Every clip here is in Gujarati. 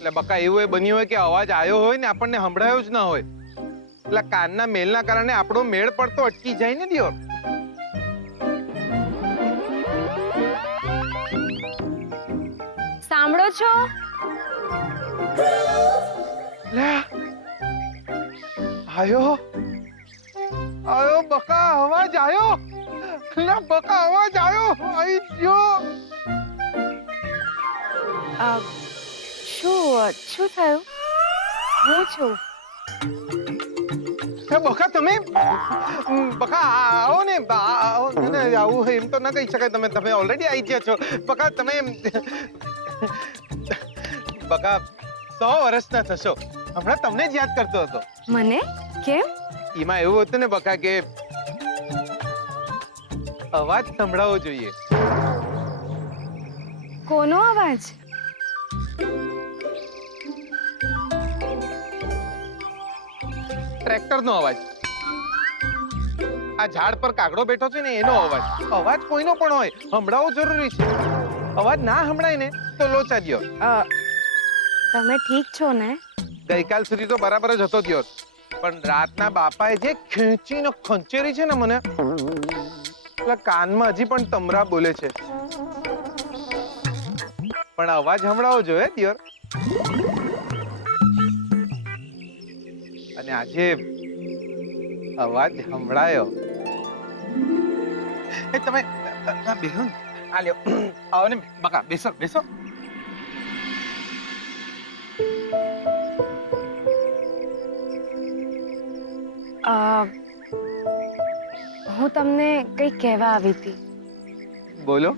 એટલે બકા એવું બન્યું હોય કે અવાજ આવ્યો હોય ને આપણને સંભળાયો જ ના હોય, એટલે કાનના મેલના કારણે આપણો મેળ પડતો અટકી જાય ને દિયોર. સાંભળો છો? લે આયો આયો બકા, અવાજ આયો. લે બકા, અવાજ આયો. આઈ ગયો. શું થયું? હું છું. બકા તમે બકા આવો ને, આવો ને. આવું એમ તો ના કહી શકાય. તમે ઓલરેડી આવી ગયા છો બકા. તમે બકા 100 વર્ષના થશો. હમણાં તમને જ યાદ કરતો હતો. મને? કેમ? એમાં એવું હતું ને બકા કે અવાજ સંભળાવવો જોઈએ. કોનો અવાજ? ટ્રેક્ટરનો અવાજ. આ ઝાડ પર કાગડો બેઠો છે ને એનો અવાજ. અવાજ કોઈનો પણ હોય, સંભળાવવો જરૂરી છે. અવાજ ના સંભળાય ને તો લોચા દ્યો. તમે ઠીક છો ને? ગઈકાલ સુધી તો બરાબર જ હતો દ્યો, પણ રાતના બાપાએ જે ખેંચીને ખંચેરી છે ને મને, એટલે કાનમાં હજી પણ તમરા બોલે છે. પણ અવાજ સંભળાવવો જોઈએ દિયોર. અને આજે અવાજ સંભળાયો. તમે બેસો ને. આ લ્યો, આવો ને બકા, બેસો બેસો. હું તમને કંઈક કહેવા આવી હતી. બોલો.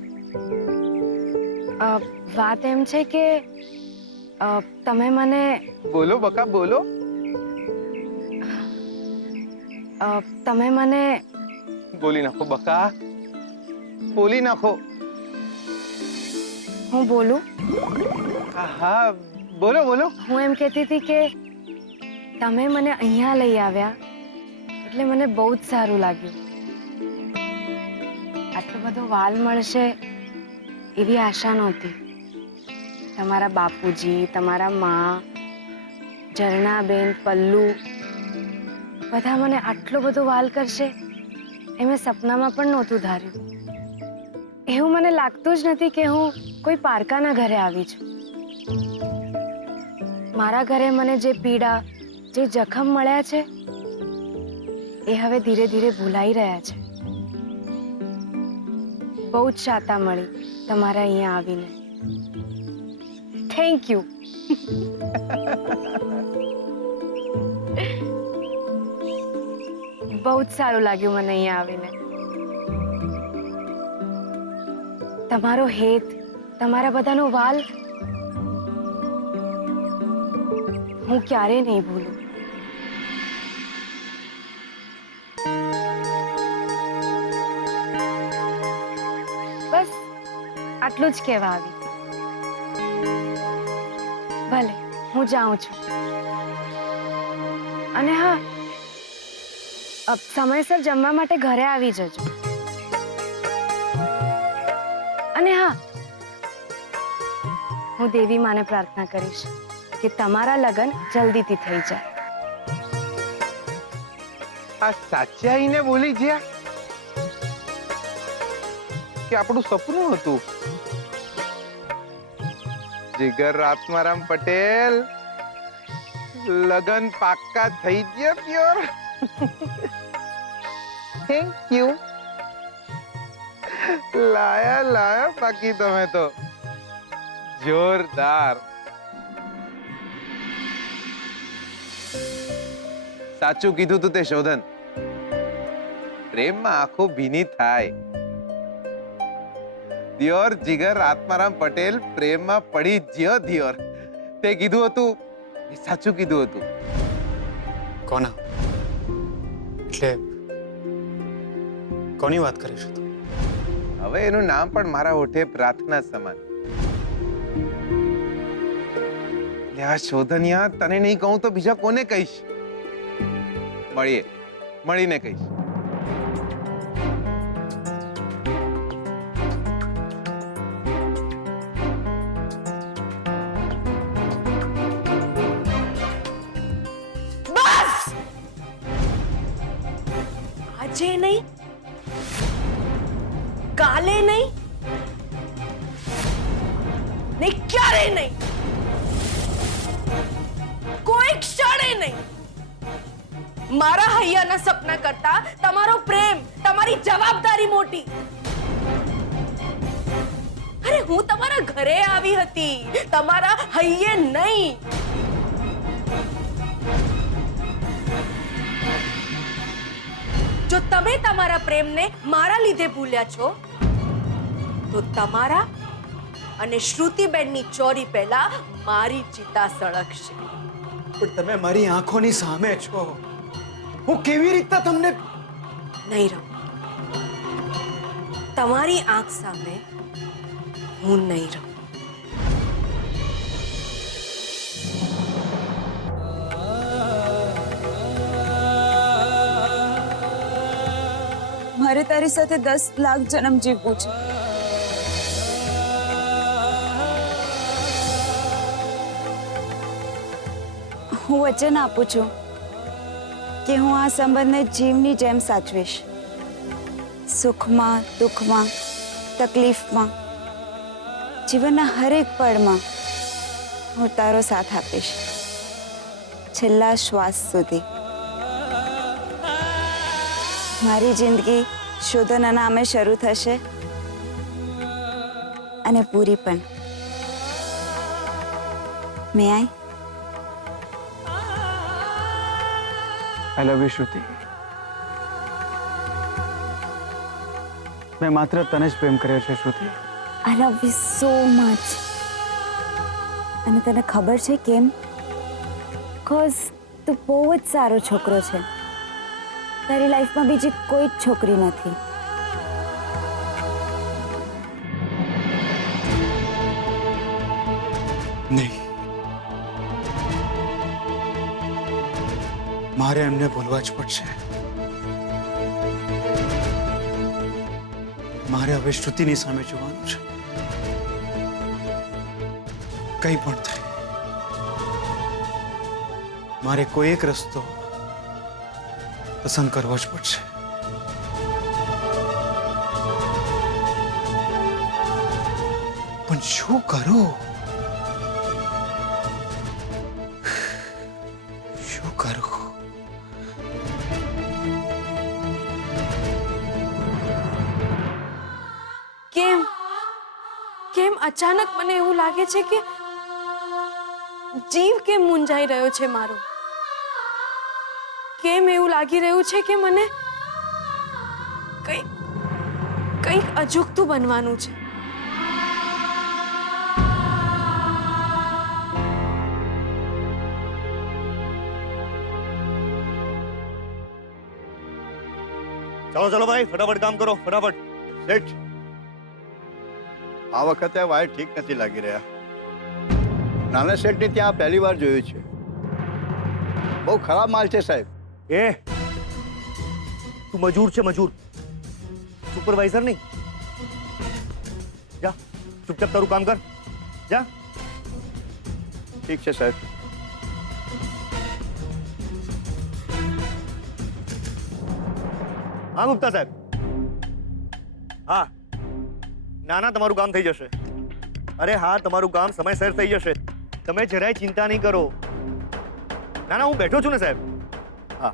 વાત એમ છે કે તમે મને... બોલો બકા, બોલો. તમે મને... બોલી નાખો બકા, બોલી નાખો. હું બોલું? હા બોલો બોલો. હું એમ કહેતી હતી કે તમે મને અહીંયા લઈ આવ્યા એટલે મને બહુ જ સારું લાગ્યું. આટલો બધો વાલ મળશે એવી આશા નહોતી. તમારા બાપુજી, તમારા માં, ઝરણાબેન, પલ્લુ બધા મને આટલો બધો વાલ કરશે એ મેં સપનામાં પણ નહોતું ધાર્યું. એવું મને લાગતું જ નથી કે હું કોઈ પારકાના ઘરે આવી છું. મારા ઘરે મને જે પીડા, જે જખમ મળ્યા છે એ હવે ધીરે ધીરે ભૂલાઈ રહ્યા છે. બહુ જ શાતા મળી તમારા અહીંયા આવીને. Thank you. બહુ જ સારું લાગ્યું મને અહીંયા આવીને. તમારો હેત, તમારા બધાનો વાલ હું ક્યારેય નહીં ભૂલું. બસ આટલું જ કહેવા આવી. ભલે હું જાઉં છું. અને હા, સમયસર જમવા માટે ઘરે આવી જજો. અને હા, હું દેવી માને પ્રાર્થના કરીશ કે તમારા લગ્ન જલ્દીથી થઈ જાય. આ સાચાઈને બોલી જ્યા કે આપણું સપનું હતું. જીગર આત્મારામ પટેલ, લગન પાક્કા થઈ ગયા પ્યોર. Thank you. લાયા બાકી તમે તો જોરદાર. સાચું કીધું તું તે શોધન. પ્રેમમાં આંખો ભીની થાય. દિયોર જીગર આત્મારામ પટેલ પ્રેમમાં પડી જ્યો દિયોર. તે કીધું હતું એ સાચું કીધું હતું. કોના? એટલે કોની વાત કરીશ તું? હવે એનું નામ પણ મારા હોઠે પ્રાર્થના સમાન. આ શોધનિયા તને નહીં કહું તો બીજા કોને કહીશ? મળીને કહીશ. આજે નહીં, કાલે નહીં, ને ક્યારે નહીં, કોઈ ક્ષણે નહીં. મારા હૈયાના સપના કરતા તમારો પ્રેમ, તમારી જવાબદારી મોટી. અરે હું તમારા ઘરે આવી હતી, તમારા હૈયે નહીં. જો તમે તમારા પ્રેમને મારા લીધે ભૂલ્યા છો તો તમારા અને શ્રુતિબેનની ચોરી પહેલા મારી ચિતા સળગશે. પણ તમે મારી આંખોની સામે છો, હું કેવી રીતના તમને નહીં રહું. તમારી આંખ સામે હું નહીં રહું. મારે તારી સાથે 10 લાખ જન્મ જીવવું છે. હું વચન આપું છું કે હું આ સંબંધને જીવની જેમ સાચવીશ. સુખમાં, દુઃખમાં, તકલીફમાં, જીવનના હરેક પળમાં હું તારો સાથ આપીશ, છેલ્લા શ્વાસ સુધી. મારી જિંદગી શોધના નામે શરૂ થશે અને પૂરી પણ. મે આઈ? આઈ લવ યુ શ્રુતિ. મેં માત્ર તને જ પ્રેમ કર્યો છે શ્રુતિ. આઈ લવ યુ સો મચ. અને તને ખબર છે કેમ? કોઝ તું બહુ જ સારો છોકરો છે. તારી લાઈફમાં બીજી કોઈ જ છોકરી નથી. નહીં, મારે એમને ભૂલવા જ પડશે. મારે હવે શ્રુતિની સામે જોવાનું છે. કંઈ પણ થાય, મારે કોઈ એક રસ્તો પસંદ કરવો જ પડશે. પણ શું કરું? શું કરું? કેમ કેમ અચાનક મને એવું લાગે છે કે જીવ કેમ મૂંઝાઈ રહ્યો છે મારો? કેમ એવું લાગી રહ્યું છે કે મને કંઈક અજુગતું બનવાનું છે? चलो चलो भाई फटाफट काम करो फटाफट सेठ આ વખતે વાયર ઠીક નથી લાગી રહ્યા નાના શેઠને ત્યાં પહેલી વાર જોયું છે બહુ ખરાબ માલ છે સાહેબ એ તું મજૂર છે મજૂર સુપરવાઇઝર નહીં જા ચૂપચાપ તારું કામ કર જા ઠીક છે સાહેબ હા ગુપ્તા સાહેબ હા ના ના તમારું કામ થઈ જશે અરે હા તમારું કામ સમયસર થઈ જશે તમે જરાય ચિંતા નહીં કરો ના ના હું બેઠો છું ને સાહેબ હા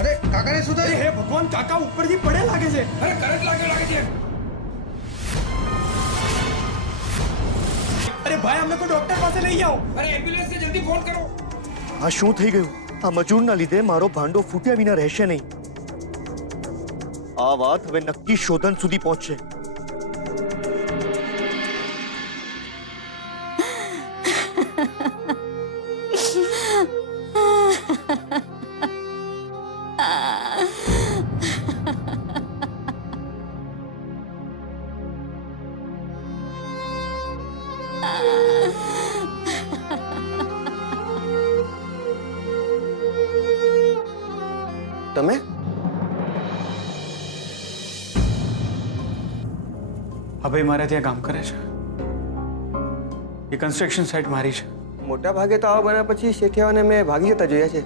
અરે કાકાને શું થયું? હે ભગવાન, કાકા ઉપરથી પડે લાગે છે. અરે કરંટ લાગે છે. અરે ભાઈ, અમને કોઈ ડોક્ટર પાસે લઈ જાઓ. અરે એમ્બ્યુલન્સ ને જલ્દી ફોન કરો. આ શું થઈ ગયું આ મજૂરના લીધે મારો ભાંડો ફૂટ્યા વિના રહેશે નહીં આ વાત હવે નક્કી શોધન સુધી પહોંચશે તમે અભય મારે ત્યાં કામ કરે છે. એ કન્સ્ટ્રક્શન સાઇટ મારી છે. મોટા ભાગે તો આવા બન્યા પછી શેઠિયાઓને મેં ભાગી જતા જોયા છે.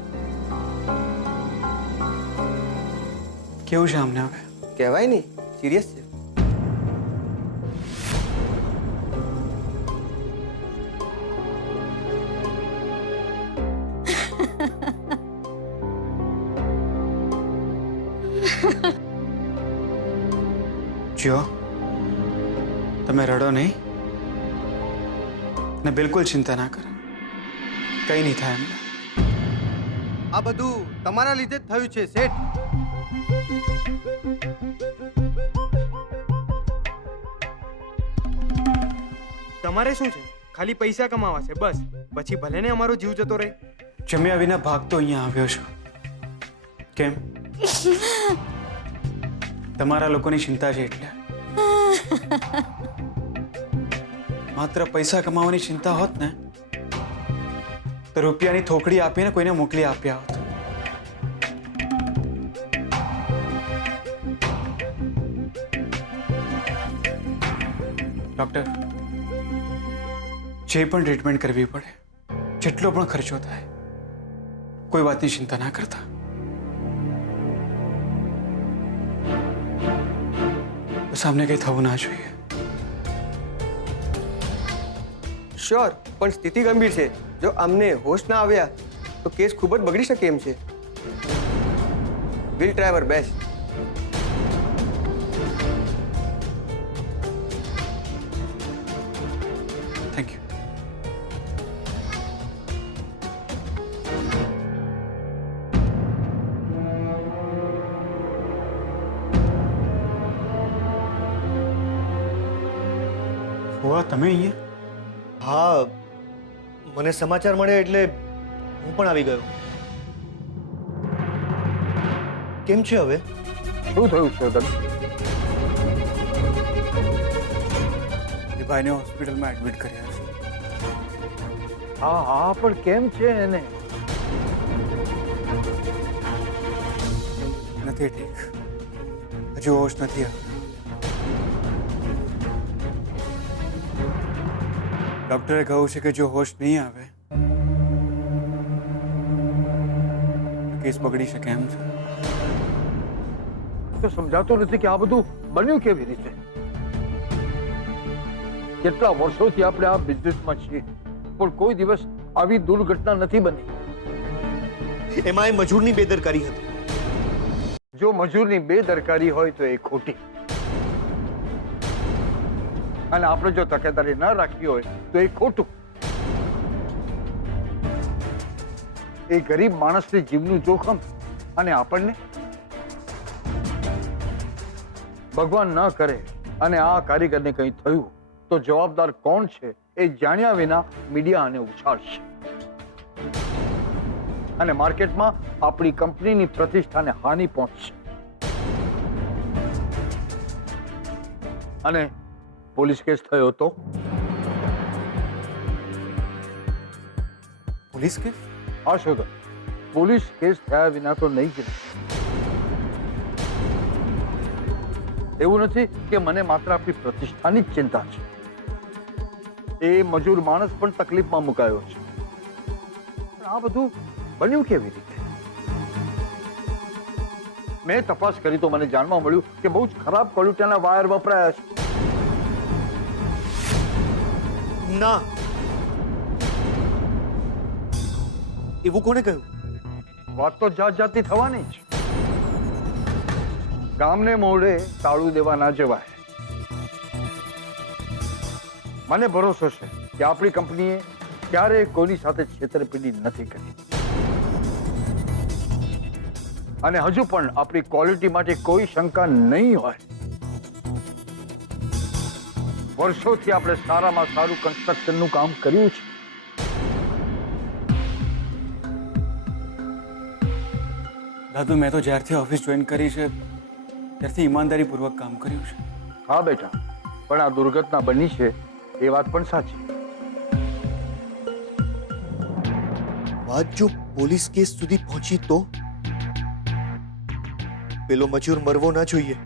કેવું છે અમને હવે? કહેવાય નહીં, સિરિયસ છે. જો તમે રડો નહીં ને બિલકુલ ચિંતા ના કરો, કંઈ નહીં થાય એમને. આ બધું તમારા લીધે જ થયું છે શેઠ. તમારે શું છે? ખાલી પૈસા કમાવા છે બસ. પછી ભલે ને અમારો જીવ જતો રહે. જમ્યા વિના ભાગતો અહીંયા આવ્યો છું. કેમ? તમારા લોકોની ચિંતા છે એટલે. માત્ર પૈસા કમાવાની ચિંતા હોત ને તો રૂપિયાની થોકડી આપીને કોઈને મોકલી આપ્યા હોત. ડોક્ટર, જે પણ ટ્રીટમેન્ટ કરવી પડે, જેટલો પણ ખર્ચો થાય, કોઈ વાતની ચિંતા ના કરતા. બસ આમને કંઈ થવું ના જોઈએ. શ્યોર, પણ સ્થિતિ ગંભીર છે. જો અમને હોશ ના આવ્યા તો કેસ ખૂબ જ બગડી શકે એમ છે. Will try our best. Thank you. ફુવા, તમે અહીંયા? હા, મને સમાચાર મળે એટલે હું પણ આવી ગયો. કેમ છે હવે? શું થયું છે તને? એ ભાઈને હોસ્પિટલમાં એડમિટ કર્યા છે. હા હા, પણ કેમ છે એને? નથી ઠીક, હજુ હોશ નથી આવ્યો. ડોક્ટરે કહ્યું છે કે જો હોશ નહીં આવે તો કેસ બગડી શકે એમ છે. તો સમજાતું નથી કે આ બધું બન્યું કેવી રીતે? કેટલા વર્ષોથી આપણે આ બિઝનેસમાં છીએ પણ કોઈ દિવસ આવી દુર્ઘટના નથી બની. એમાં એ મજૂરની બેદરકારી હતી. જો મજૂરની બેદરકારી હોય તો એ ખોટી, અને આપણે જો તકેદારી ન રાખી હોય તો એ ખોટું. એ ગરીબ માણસને જીવનું જોખમ, અને આપણને ભગવાન ન કરે અને આ કારીગરને કંઈ થયું તો જવાબદાર કોણ છે એ જાણ્યા વિના મીડિયા આને ઉછાળશે અને માર્કેટમાં આપણી કંપનીની પ્રતિષ્ઠાને હાનિ પહોંચશે. અને પોલીસ કેસ થયો તો? Police case? હા શોધો, પોલીસ કેસ થયા વિના તો નહીં જ. એવું નથી કે મને માત્ર આપણી પ્રતિષ્ઠાની જ ચિંતા છે. એ મજૂર માણસ પણ તકલીફમાં મુકાયો છે. પણ આ બધું બન્યું કેવી રીતે? મેં તપાસ કરી તો મને જાણવા મળ્યું કે બહુ જ ખરાબ ક્વોલિટીના વાયર વપરાયા છે. ના, એવું કોને કહ્યું? વાત તો જાત જાતની થવાની જ. ગામને મોઢે તાળું દેવા ના જવાય. મને ભરોસો છે કે આપણી કંપનીએ ક્યારેય કોઈની સાથે છેતરપિંડી નથી કરી અને હજુ પણ આપણી ક્વોલિટી માટે કોઈ શંકા નહીં હોય. વર્ષોથી આપણે સારામાં સારું કન્સ્ટ્રક્શનનું કામ કર્યું છે. દાદુ, મેં તો જ્યારથી ઓફિસ જોઈન કરી છે ત્યારથી ઈમાનદારીપૂર્વક કામ કર્યું છે. હા બેટા, પણ આ દુર્ઘટના બની છે એ વાત પણ સાચી. વાત જો પોલીસ કેસ સુધી પહોંચી તો પેલો મજૂર મરવો ના જોઈએ,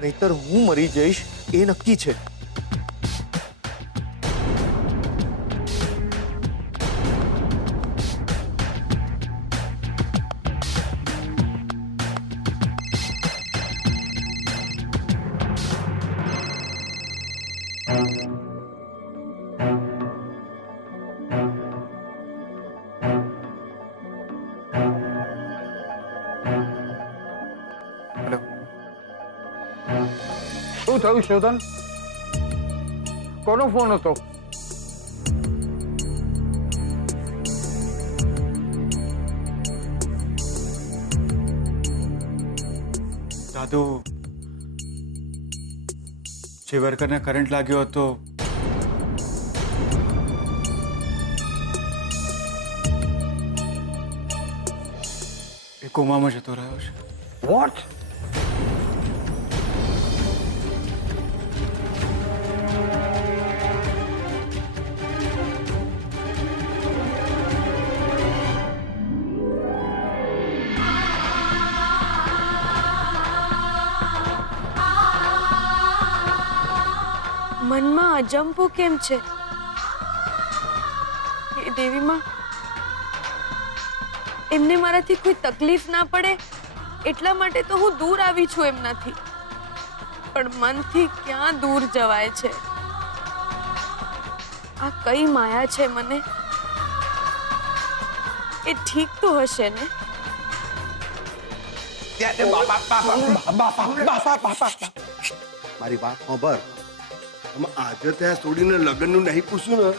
નહીતર હું મરી જઈશ એ નક્કી છે. શું થયું શોધન? કોનો ફોન હતો? દાદુ, જે વર્કરને કરંટ લાગ્યો હતો એ કોમામાં જતો રહ્યો છે. વોટ? મનમાં અજંપો કેમ છે? હે દેવી માં, એમને મારાથી કોઈ તકલીફ ના પડે એટલા માટે તો હું દૂર આવી છું એમનાથી, પણ મનથી ક્યાં દૂર જવાય છે? આ કઈ માયા છે મને? એ ઠીક તો હશે ને? મારી વાત સાંભળ. આજે ત્યાં છોડીને લગ્નનું નહીં પૂછ્યું ને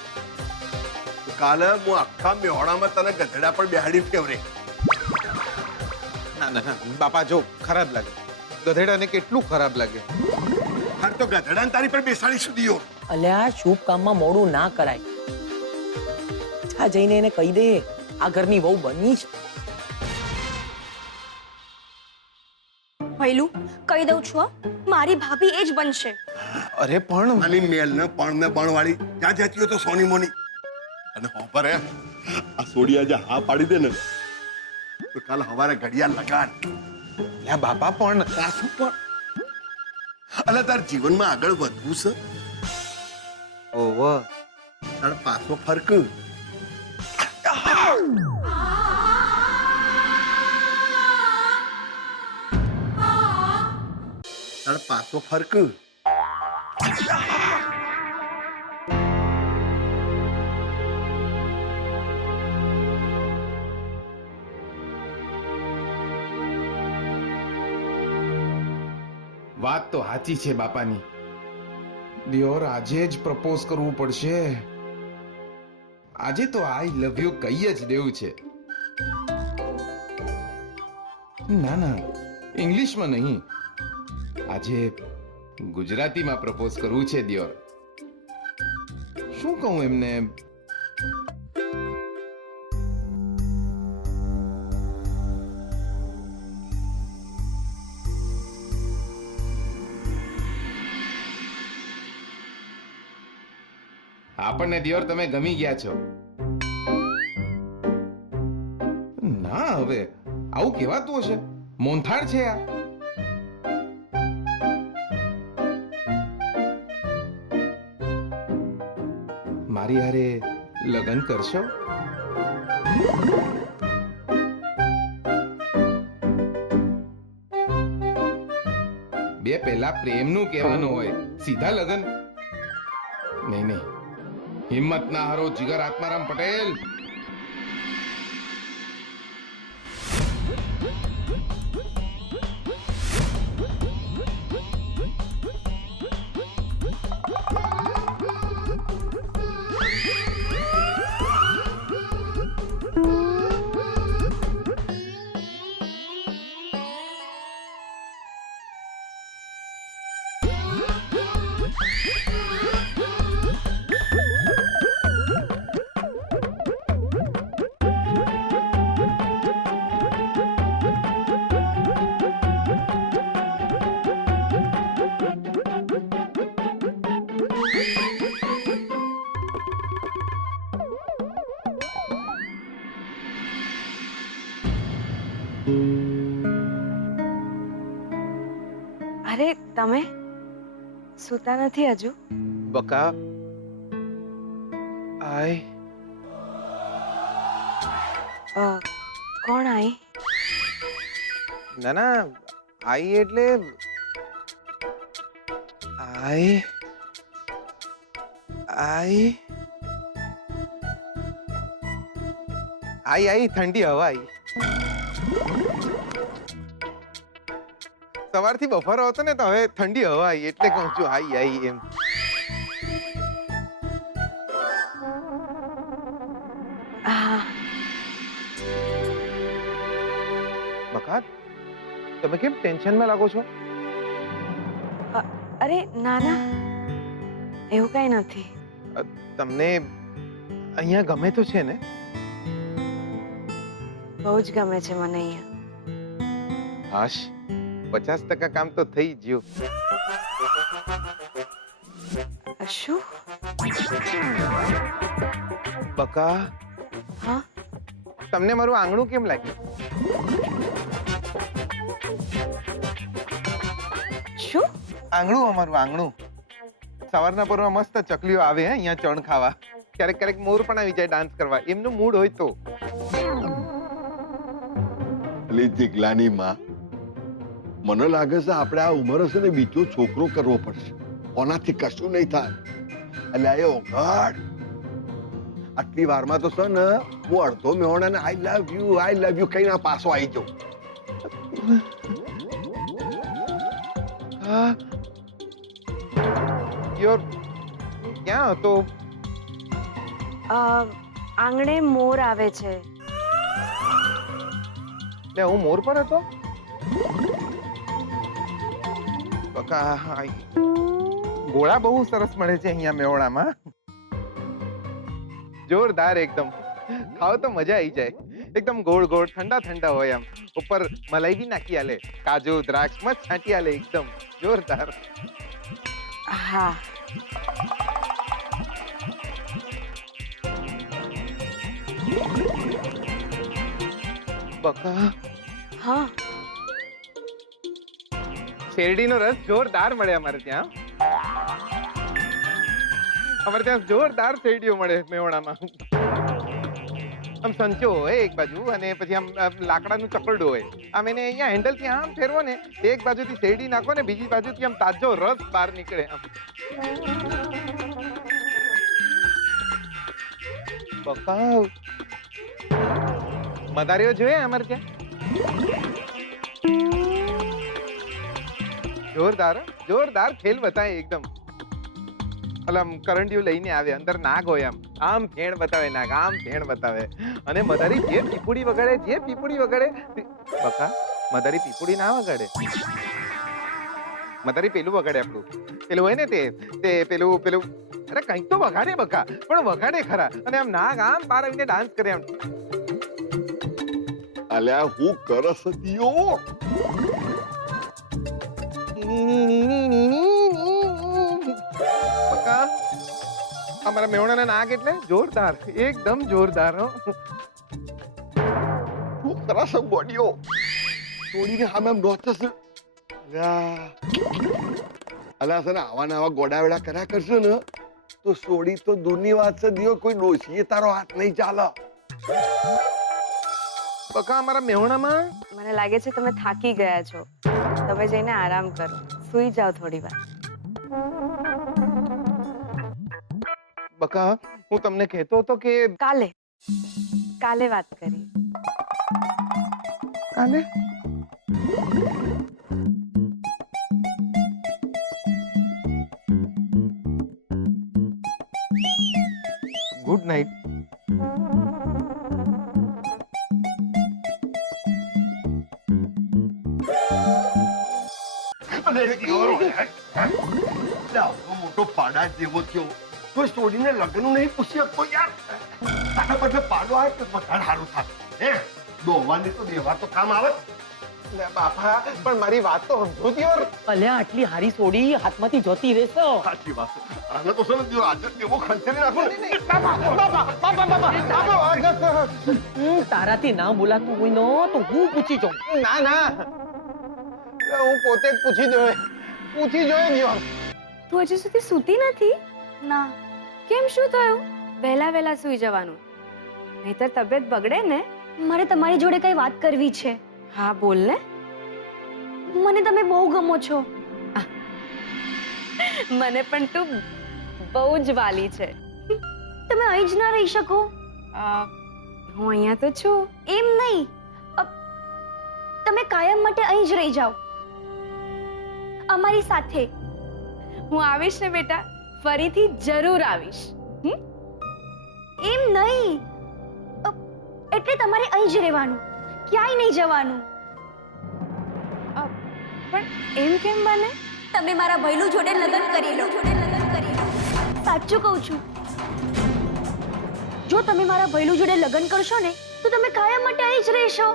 તો કાલે હું આખા મેહોણામાં તને ગધેડા પર બેહાડી ફેવરે. ના ના ના બાપા, જો ખરાબ લાગે. ગધેડાને કેટલું ખરાબ લાગે. હા તો ગધેડાને તારી પર બેસાડી સુધીઓ. અલ્યા શુભ કામમાં મોડું ના કરાય. જા જઈને એને કહી દે આ ઘરની વહુ બની છે. પહેલું કહી દઉં છું, મારી ભાભી એ જ બનશે. અરે પણ આની મેલ ને પણ ને બણ વાળી જ્યાં જતી હોય તો સોની મોની. અને હોપર હે આ સોડી આજે હા પાડી દે ને તો કાલ હવારે ઘડિયાળ લગાડ. યા બાપા પણ સાસુ પણ અલે તાર જીવનમાં આગળ વધવું છે. ઓહો, તાર પાછો ફરક. તાર પાછો ફરક. વાત તો સાચી છે બાપાની. દિયોર આજે જ પ્રપોઝ કરવું પડશે. આજે તો આઈ લવ યુ કહી જ દેવું છે. ના ના, ઇંગ્લિશમાં નહીં, આજે ગુજરાતીમાં પ્રપોઝ કરવું છે દિયોર. શું કહું એમને? આપણને દિયોર તમે ગમી ગયા છો. ના હવે આવું કહેવાતું હશે? મોંથાળ છે આ. મારી હારે લગ્ન કરશો? બે પહેલા પ્રેમનું કહેવાનું હોય, સીધા લગ્ન નહીં. નહીં, હિંમત ના હારો જીગર આત્મારામ પટેલ. અરે તમે સૂતા નથી હજુ? બકા, આઈ કોણ આઈ? ના ના, આઈ એટલે આઈ આઈ આઈ આઈ ઠંડી હવા આઈ. સવારથી બફારો હતો ને તો હવે ઠંડી હવા આવી એટલે કહું છું આઈ આઈ એમ. હા બકા તમે કેમ ટેન્શનમાં લાગો છો? અરે ના ના એવું કઈ નથી. તમને અહીંયા ગમે તો છે ને? બહુ જ ગમે છે મને અહીંયા. હાશ 50% કામ તો થઈ ગયું. શું? બકા હા તમને મારું આંગણું કેમ લાગ્યું? શું? આંગણું અમારું આંગણું. સવારના પરમાં મસ્ત ચકલીઓ આવે હે અહીંયા ચણ ખાવા. ક્યારેક ક્યારેક મોર પણ આવી જાય ડાન્સ કરવા. એમનું મૂડ હોય તો. એટલે જીગલાની માં મને લાગે છે આપણે આ ઉંમરે છે ને બીજો છોકરો કરવો પડશે. ઓનાથી કશું નહીં થાય. એટલે આ ઓઘડ આટલી વારમાં તો છે ને હું અડધો મેહોણાને આઈ લવ યુ કહીને પાછો આવી જાઉં. યોર ક્યાં હતો? આંગણે મોર આવે છે. ને હું મોર પર હતો? બકા ગોળા બહુ સરસ મળે છે અહીંયા મેહોણામાં. જોરદાર એકદમ. ખાઓ તો મજા આવી જાય. એકદમ ગોળ ગોળ ઠંડા ઠંડા હોય આમ. ઉપર મલાઈ બી નાખી આલે, કાજુ દ્રાક્ષ મસ્ત છાંટી આલે. એકદમ જોરદાર. હા બકા હા શેરડીનો રસ જોરદાર મળે અમારે ત્યાં. અમારે ત્યાં જોરદાર શેરડીઓ મળે મેહોણામાં. આમ સંચો હોય એક બાજુ અને પછી આમ લાકડાનું ચકરડું હોય. આમ એને અહીંયા હેન્ડલ થી આમ ફેરવો ને એક બાજુથી શેરડી નાખો ને બીજી બાજુથી આમ તાજો રસ બહાર નીકળે આમ. બકા મદારીઓ જોઈએ અમારે ત્યાં? જોરદાર જોરદાર ખેલ બતાવે એકદમ. આમ કરંડિયું લઈને આવે, અંદર નાગ હોય આમ ફેણ બતાવે નાગ, આમ ફેણ બતાવે. અને મદારી જે પીપુડી વગાડે બકા મદારી પીપુડી ના વગાડે. મદારી પેલું વગાડે આપણું પેલું હોય ને તે પેલું અરે કંઈક તો વગાડે બકા, પણ વગાડે ખરા. અને આમ નાગ આમ બહાર આવીને ડાન્સ કરે આમ. અલ્યા હું કરસ દિયો. બકા અમારા મેહોણાના નાગ એટલે જોરદાર, એકદમ જોરદાર. હું કરસ બોડીઓ છોડીને સામે આમ નોચસ. અલ્યા છે ને આવા નવા ગોડાવેડા કર્યા કરશો ને તો સોડી તો દૂરની વાત છે દિયો, કોઈ ડોશીએ તારો હાથ નહીં ચાલે. બકા અમારા મેહોણામાં મને લાગે છે તમે થાકી ગયા છો. તમે જઈને આરામ કરો, સૂઈ જાઓ થોડી વાર. બકા હું તમને કહેતો હતો કે કાલે વાત કરી. કાલે ગુડ નાઇટ. મોટો પાડા જેવો થયો તો છોડીને લગ્ન નહીં પૂછી શકતો યાર. તારા બદલે પાડો આવે તો વધારે સારું થાય. હે દોવાની તો દેવા તો કામ આવે. બાપા પણ મારી વાત તો સમજો દિયોર. અલ્યા આટલી હારી સોડી હાથમાંથી જતી રહેશે. સાચી વાત. આને તો છે ને દિયો આજે દેવો ખંચેરી નાખો. તારાથી ના બોલાતું હોય નો તો હું પૂછી જાઉં. ના ના હું પોતે જ પૂછી જોયે દિયોર. તું હજી સુધી સૂતી નથી? ના કેમ, શું થયું? વહેલા સૂઈ જવાનું, નહીતર તબિયત બગડે ને. મારે તમારી જોડે કઈ વાત કરવી છે. હા બોલ ને. મને તમે બહુ ગમો છો. મને પણ તું બહુ જ વાલી છે. તમે અહીં જ ના રહી શકો? હું અહીંયા તો છું. એમ નહીં, તમે કાયમ માટે અહીં જ રહી જાઓ. અમારી સાથે. હું આવીશ ને બેટા, ફરીથી જરૂર આવીશ. એમ નહીં, એટલે તમારે અહીં જ રહેવાનું, ક્યાંય નહીં જવાનું. પણ એમ કેમ બને? તમે મારા ભૈલું જોડે લગ્ન કરી લો. સાચું કહું છું, જો તમે મારા ભૈલું જોડે લગ્ન કરશો ને તો તમે કાયમ માટે અહીં જ રહેશો.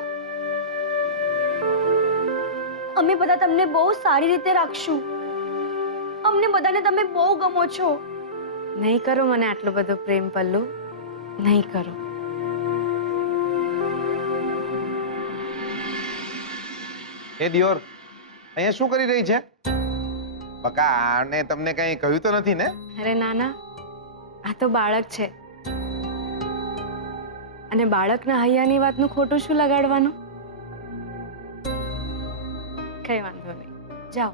અમે બધા તમને બહુ સારી રીતે રાખશું. અમને બધાને તમે બહુ ગમો છો. નહીં કરો મને આટલો બધો પ્રેમ પલ્લુ, નહીં કરો. એ દિયોર, અહીંયા શું કરી રહી છે? બકા, આને તમને કંઈ કહ્યું તો નથી ને? અરે નાના, આ તો બાળક છે, અને બાળકના હૈયાની વાતનું ખોટું શું લગાડવાનું? કઈ વાંધો નહીં, જાઓ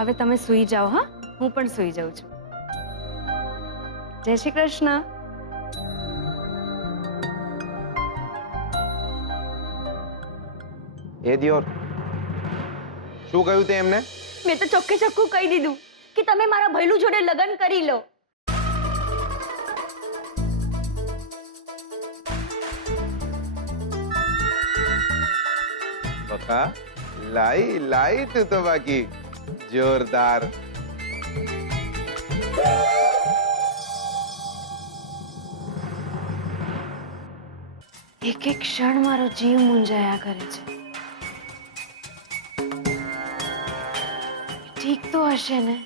હવે તમે સૂઈ જાઓ. હા, હું પણ સૂઈ જાઉં છું. જય શ્રી કૃષ્ણ. એ દિયોર, શું કહ્યું તે એમને? મેં તો ચોખ્ખે ચોખ્ખું કહી દીધું કે તમે મારા ભૈલું જોડે લગ્ન કરી લો. બકા, લાઈ તું તો બાકી જોરદાર. એક એક ક્ષણ મારો જીવ મૂંઝાયા કરે છે. ઠીક તો હશે ને?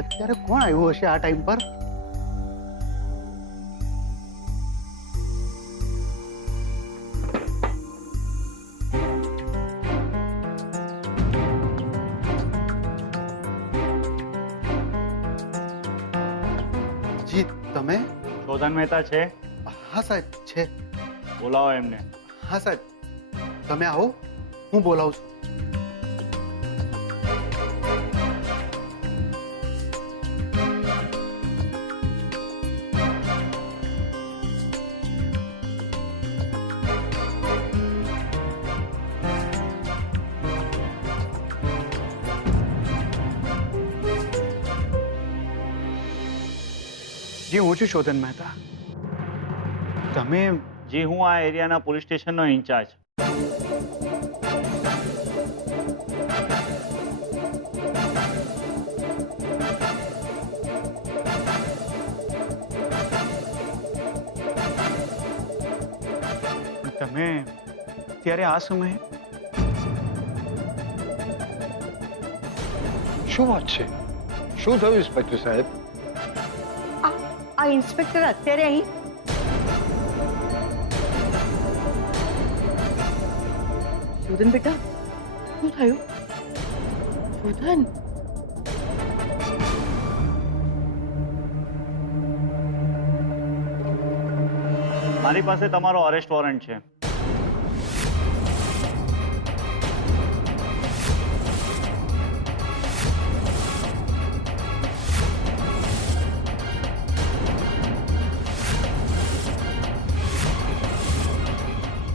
અત્યારે કોણ આવ્યું હશે આ ટાઈમ પર? જી, તમે? શોધન મહેતા છે? હા સાહેબ, છે. બોલાવો એમને. હા સાહેબ, તમે આવો, હું બોલાવું છું. જી, હું છું શોધન મહેતા. તમે? જી, હું આ એરિયાના પોલીસ સ્ટેશનનો ઇન્ચાર્જ. તમે ત્યારે આ સમયે? શું વાત છે? શું થયું ઇન્સ્પેક્ટર સાહેબ? આ ઇન્સ્પેક્ટર અત્યારે અહીં? શોધન બેટા, શું થયું? શોધન, મારી પાસે તમારો અરેસ્ટ વોરંટ છે.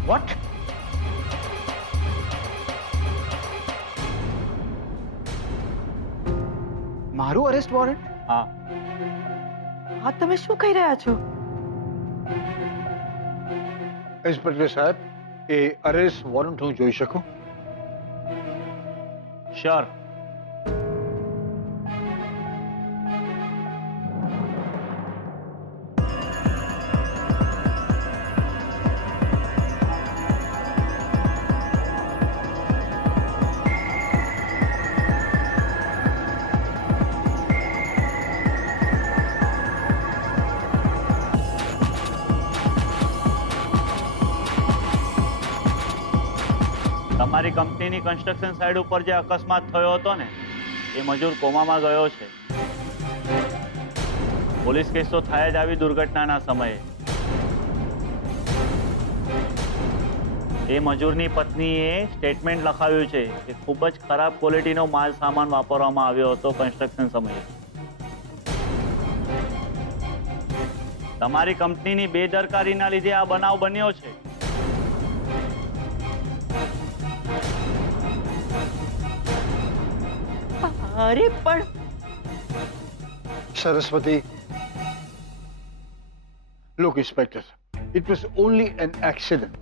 વોટ? મારું અરેસ્ટ વોરંટ? હા. આ તમે શું કહી રહ્યા છો? ઇન્સ્પેક્ટર સાહેબ, એ અરેસ્ટ વોરંટ હું જોઈ શકું? શ્યોર. તમારી કંપનીની કન્સ્ટ્રક્શન સાઇટ ઉપર જે અકસ્માત થયો હતો ને, એ મજૂર કોમામાં ગયો છે. પોલીસ કેસ તો થાય જ આવી દુર્ઘટનાના સમયે. એ મજૂરની પત્નીએ સ્ટેટમેન્ટ લખાવ્યું છે કે ખૂબ જ ખરાબ ક્વોલિટીનો માલ સામાન વાપરવામાં આવ્યો હતો કન્સ્ટ્રક્શન સમયે. તમારી કંપનીની બેદરકારીના લીધે આ બનાવ બન્યો છે. અરે પણ Saraswati, look inspector, it was only an accident.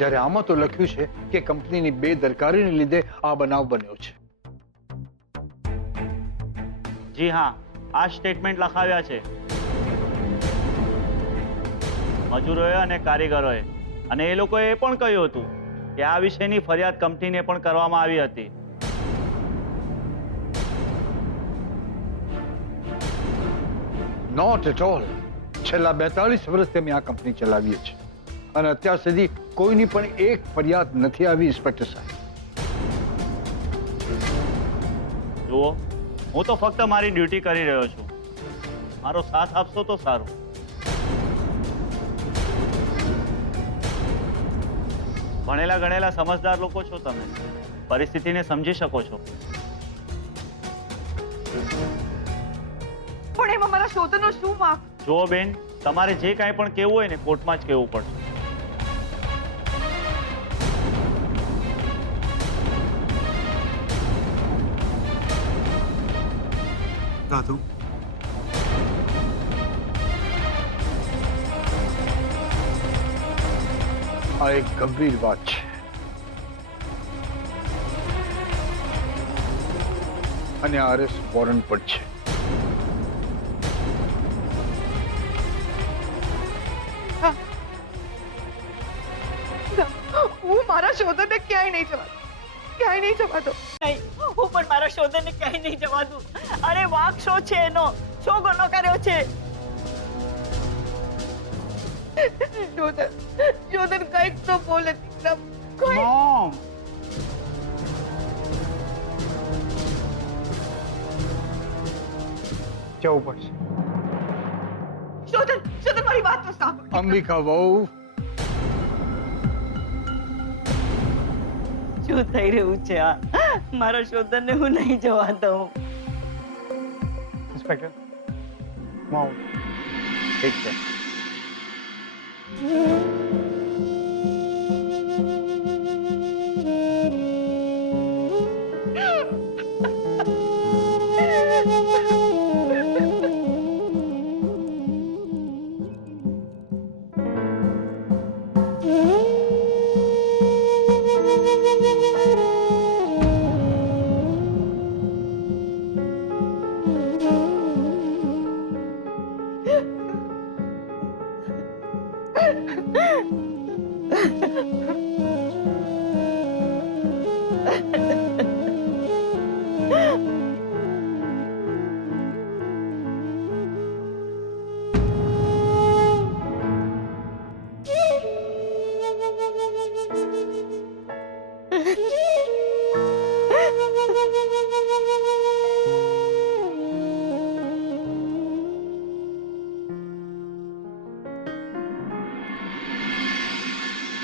જ્યારે આમાં તો લખ્યું છે કે કંપનીની બેદરકારીને લીધે આ બનાવ બન્યો છે. જી હા, આ સ્ટેટમેન્ટ લખાવ્યા છે મજૂરોએ અને કારીગરોએ, અને એ લોકોએ એ પણ કહ્યું હતું કે આ વિશેની ફરિયાદ કંપનીને પણ કરવામાં આવી હતી. Not at all. છેલ્લા 42 વર્ષથી અમે આ કંપની ચલાવીએ છીએ અને અત્યાર સુધી કોઈની પણ એક ફરિયાદ નથી આવી ઇન્સ્પેક્ટર સાહેબ. જુઓ, હું તો ફક્ત મારી ડ્યુટી કરી રહ્યો છું. મારો સાથ આપશો તો સારું. ભણેલા ગણેલા સમજદાર લોકો છો તમે, પરિસ્થિતિને સમજી શકો છો. પણ એમાં મારા શોધનનો શું વાંક? જુઓ બેન, તમારે જે કાંઈ પણ કહેવું હોય ને કોર્ટમાં જ કહેવું પડશે. દાદુ, આ એક ગંભીર વાત છે અને અરેસ્ટ વોરંટ પણ છે. હું મારા શોધનને ક્યાંય નહીં જવા દઉં. ક્યાંય નહીં જવા દઉં. નહીં, હું પણ મારા શોધનને ક્યાંય નહીં જવા દઉં. અરે વાંક શું છે એનો? શું ગુનો કર્યો છે? શોધન કંઈક તો બોલે દીકરા. મોમ, જવું પડશે. શોધન મારી વાત તો સાંભળ. અંબિકા બહુ શું થઈ રહ્યું છે આ? મારા શોધનને હું નહીં જવા દઉં. Inspector, mom. ઠીક છે.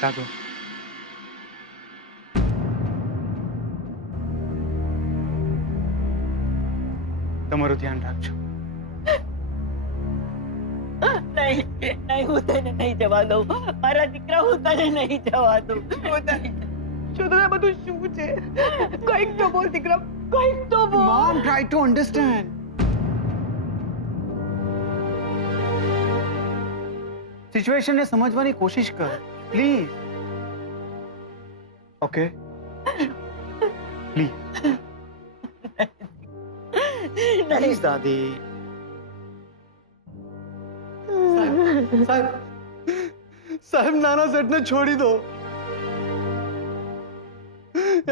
દાદુ, તમારું ધ્યાન રાખજો. નહીં, નહીં, હું તને નહીં જવા દઉં. મારા દીકરા, હું તને નહીં જવા દઉં. શોધન આ બધું શું છે? કંઈક તો બોલ દીકરા. કંઈક તો બોલ. Mom, try to understand. સિચ્યુએશનને સમજવાની કોશિશ કર, પ્લીઝ. Okay, please. પ્લીઝ દાદી. સાહેબ, સાહેબ, નાના સેટને છોડી દો.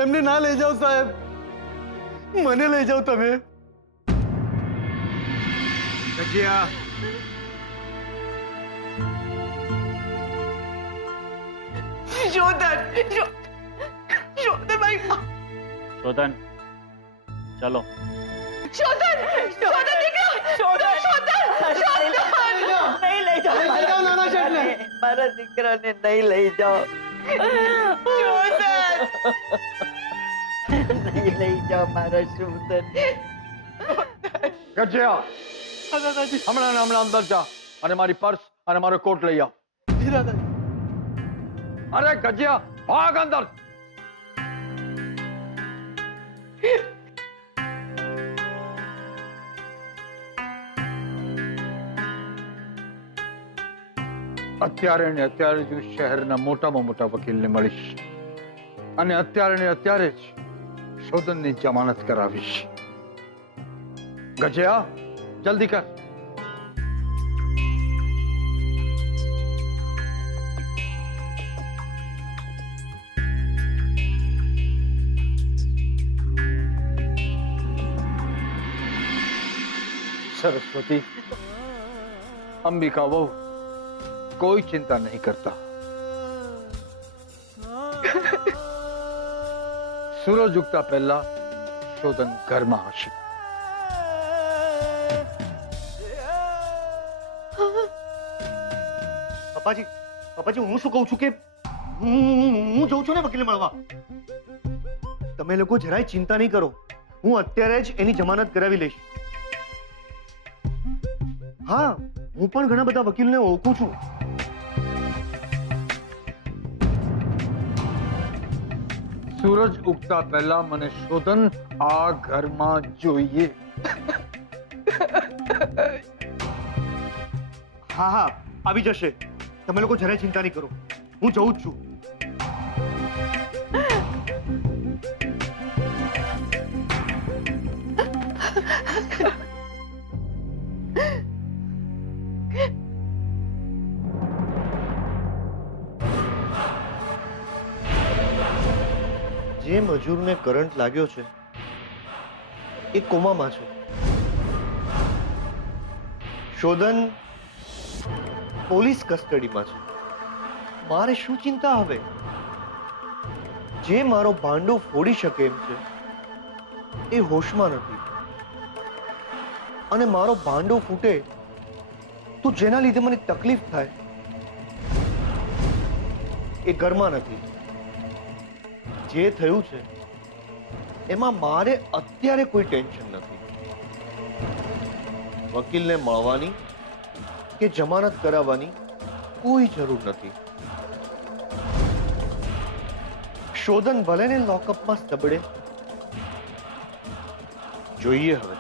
એમને ના લઈ જાઓ સાહેબ, મને લઈ જાઓ તમે. ભજીયા. શોધન ભાઈ. શોધન, ચલો. શોધન દીકરા. શોધન. નહીં લઈ જાઓ. છે એટલે મારા દીકરાને નહીં લઈ જાઓ નહીં લઈ જાઓ મારા શોધન ગજ્યા હમણાં ને હમણાં અંદર જા અને મારી પર્સ અને મારો કોટ લઈ આવ. અરે ગજ્યા ભાગ અંદર. અત્યારે ને અત્યારે જ શહેરના મોટામાં મોટા વકીલને મળીશ અને અત્યારે ને અત્યારે જ શોધનની જમાનત કરાવીશ. ગજ્યા જલ્દી કર. सरस्वती अंबिका बहू कोई चिंता नहीं करता. सूरज उगता पहला शोधन घर में हશે. પપ્પાજી પપ્પાજી હું શું કહું છું કે હું જઉં છું ને વકીલને મળવા. તમે લોકો જરાય ચિંતા નહીં કરો, હું અત્યારે જ એની જમાનત કરાવી લઈશ. હા, હું પણ ઘણા બધા વકીલને ઓળખું છું. सूरज उगता पहला મને શોધન આ ઘરમાં જોઈએ. હા હા આવી જશે. તમે લોકો જરાય ચિંતા નહીં કરો, હું જઉં જ છું. જે મજૂરને કરંટ લાગ્યો છે એ કોમામાં છે. શોધન પોલીસ કસ્ટડીમાં છે. મારે શું ચિંતા હવે? જે મારો ભાંડો ફોડી શકે એમ છે એ હોશમાં નથી, અને મારો ભાંડો ફૂટે તો જેના લીધે મને તકલીફ થાય એ ઘરમાં નથી. જે થયું છે એમાં મારે અત્યારે કોઈ ટેન્શન નથી. વકીલને મળવાની કે જમાનત કરાવવાની કોઈ જરૂર નથી. શોધન ભલે ને લોકઅપમાં સબડે, જોઈએ હવે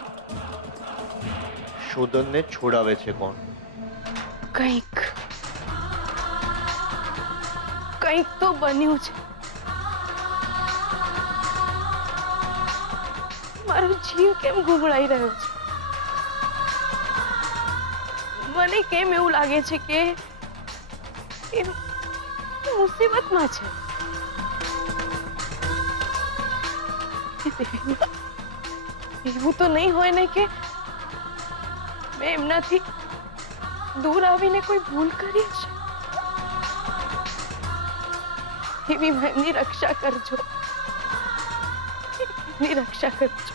શોધનને છોડાવે છે કોણ. કંઈક તો બન્યું છે. મારો જીવ કેમ ગુંગળાઈ રહ્યો છે? મને કેમ એવું લાગે છે કે એ મુસીબતમાં છે. એવું તો નહીં હોય ને કે મેં એમનાથી દૂર આવીને કોઈ ભૂલ કરી છે? એવી એમની રક્ષા કરજો, એમની રક્ષા કરજો.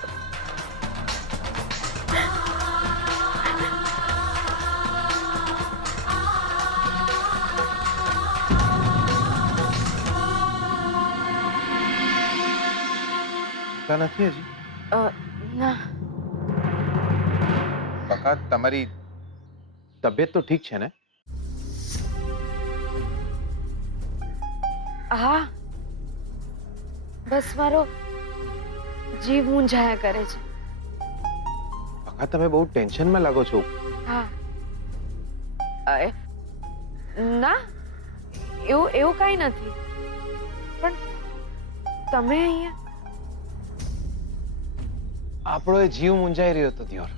નથી હજી? ના, કાકા તમારી તબિયત તો ઠીક છે ને? હા, બસ મારો જીવ મૂંઝાયા કરે છે. કાકા તમે બહુ ટેન્શનમાં લાગો છો. હા, ના એવું કઈ નથી, પણ તમે અહીંયા આપણો એ જીવ મૂંઝાઈ રહ્યો હતો દિયોર.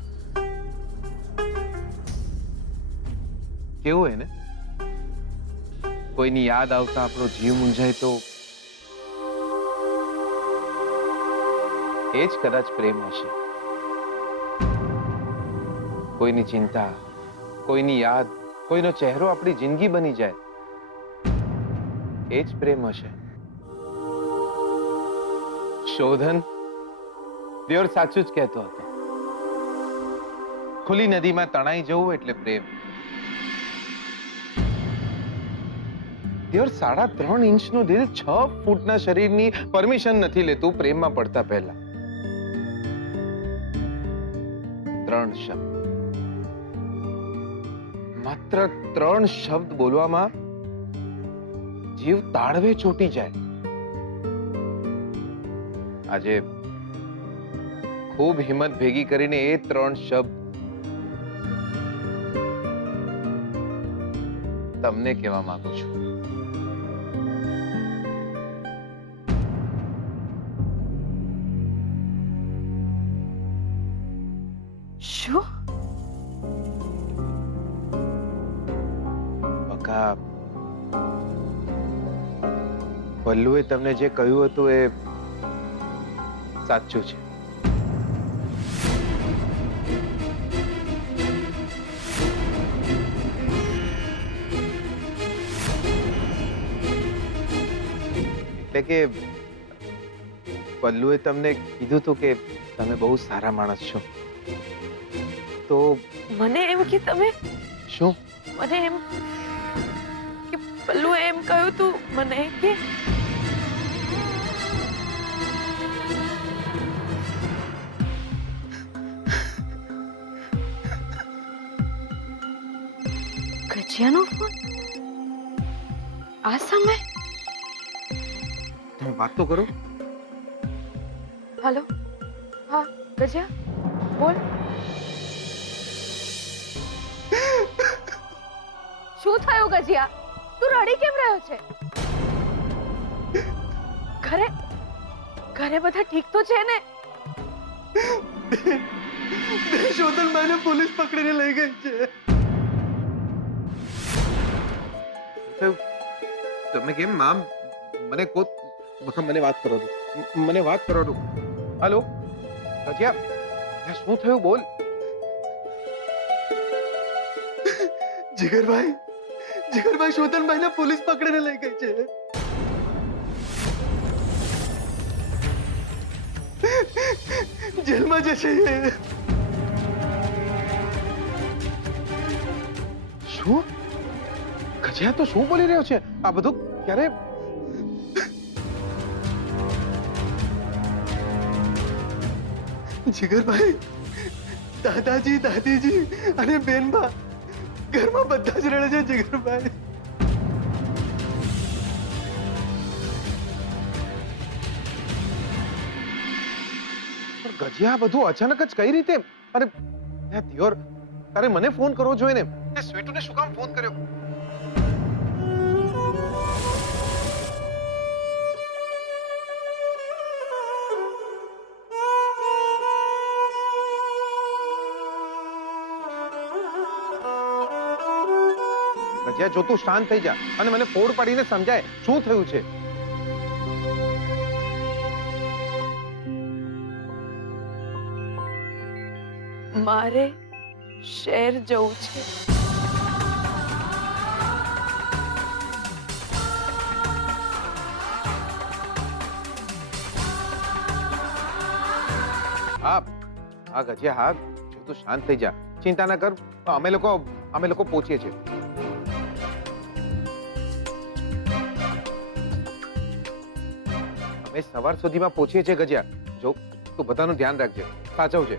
કેવું હે ને, કોઈની યાદ આવતા આપણો જીવ મૂંઝાય તો એ જ કદાચ પ્રેમ હશે. કોઈની ચિંતા, કોઈની યાદ, કોઈનો ચહેરો આપણી જિંદગી બની જાય, એ જ પ્રેમ હશે. શોધન દિયોર સાચું જ કહેતો હતો. ખુલ્લી નદીમાં તણાઈ જવું એટલે પ્રેમ. દેવર 3.5 ઇંચનું દિલ 6 ફૂટના શરીરની પરમિશન નથી લેતું પ્રેમમાં પડતા પહેલા. 3 શબ્દ, માત્ર 3 શબ્દ બોલવામાં જીવ તાળવે ચોટી જાય. આજે ખૂબ હિંમત ભેગી કરીને એ 3 શબ્દ તમને કહેવા માંગુ છું. શું? બકા, પલ્લુએ તમને જે કહ્યું હતું એ સાચું છે. એટલે કે પલ્લુએ તમને કીધું હતું કે તમે બહુ સારા માણસ છો. તો મને એમ કે તમે શું? મને એમ કે પલ્લુ એમ કહ્યું તું મને કે ગજિયાનો ફોન આ સમય? તમે વાત તો કરો. હેલો, હા ગજિયા બોલ. શું થયું ગજિયા? તું રડી કેમ રહ્યો છે? ઘરે બધા ઠીક તો છે ને? શોધનભાઈને પોલીસ પકડીને લઈ ગઈ છે. તમે કેમ મામ મને મને વાત કરો દો. મને વાત કરો દો. હાલો ગજિયા, શું થયું બોલ. જીગરભાઈ શોધનભાઈને પોલીસ પકડીને લઈ ગઈ છે. જેલમાં જશે. શું? ગજિયા તો શું બોલી રહ્યો છે? આ બધું ક્યારે? જીગરભાઈ, દાદાજી, દાદીજી અને બેનબા ઘરમાં બધા જ રડે છે. જીગરભાઈ, પણ ગજિયા આ બધું અચાનક જ કઈ રીતે? અરે દિયોર, તારે મને ફોન કરવો જોઈએ ને. તે સ્વીટુને શું કામ ફોન કર્યો? ગજિયા, જો તું શાંત થઈ જા અને મને ફોડ પાડીને સમજાય શું થયું છે. મારે શહેર જવું છે. હા હા ગજિયા, હા, જો તું શાંત થઈ જા, ચિંતા ના કર. અમે લોકો પહોંચીએ છીએ. અમે સવાર સુધીમાં પહોંચીએ છીએ ગજિયા. જો તું બધાનું ધ્યાન રાખજે, સાચવજે.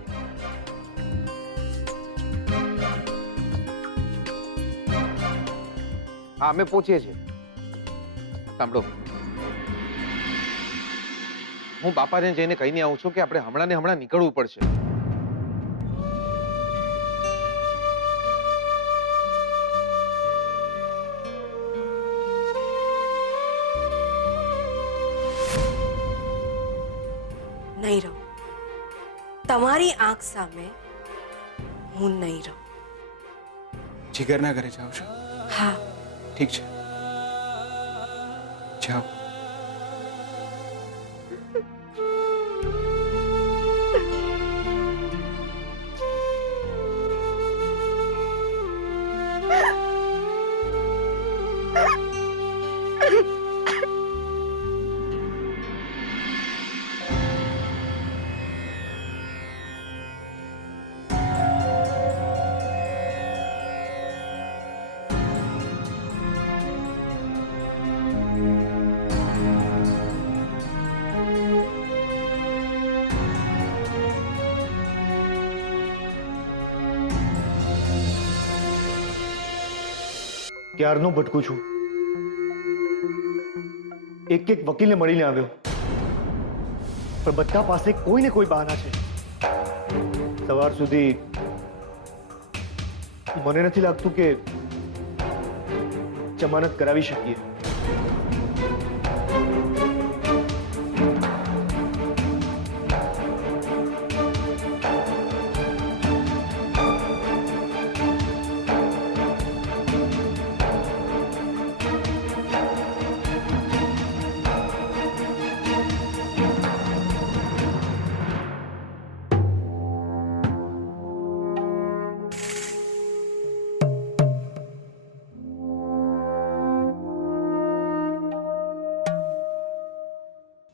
હા, અમે પહોંચીએ છીએ. સાંભળો, હું બાપાને જઈને કહીને આવું છું કે આપણે હમણાં ને હમણાં નીકળવું પડશે. નહીં રહું. તમારી આંખ સામે હું નહીં રહું. જીગરના ઘરે જાઓ છો? હા. ઠીક છે, જાઓ. ક્યારનો ભટકું છું. એક એક વકીલને મળીને આવ્યો, પણ બધા પાસે કોઈ ને કોઈ બહાના છે. સવાર સુધી મને નથી લાગતું કે જમાનત કરાવી શકીએ.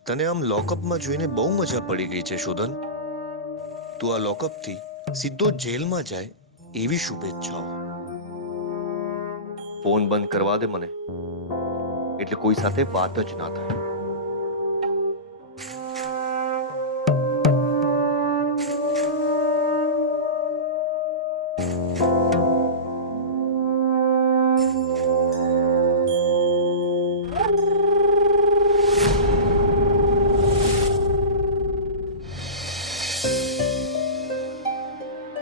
તને આમ લોકઅપમાં જોઈને બહુ મજા પડી ગઈ છે શોધન. તું આ લોકઅપથી સીધો જેલમાં જાય એવી શુભેચ્છાઓ. ફોન બંધ કરવા દે મને, એટલે કોઈ સાથે વાત જ ના થાય.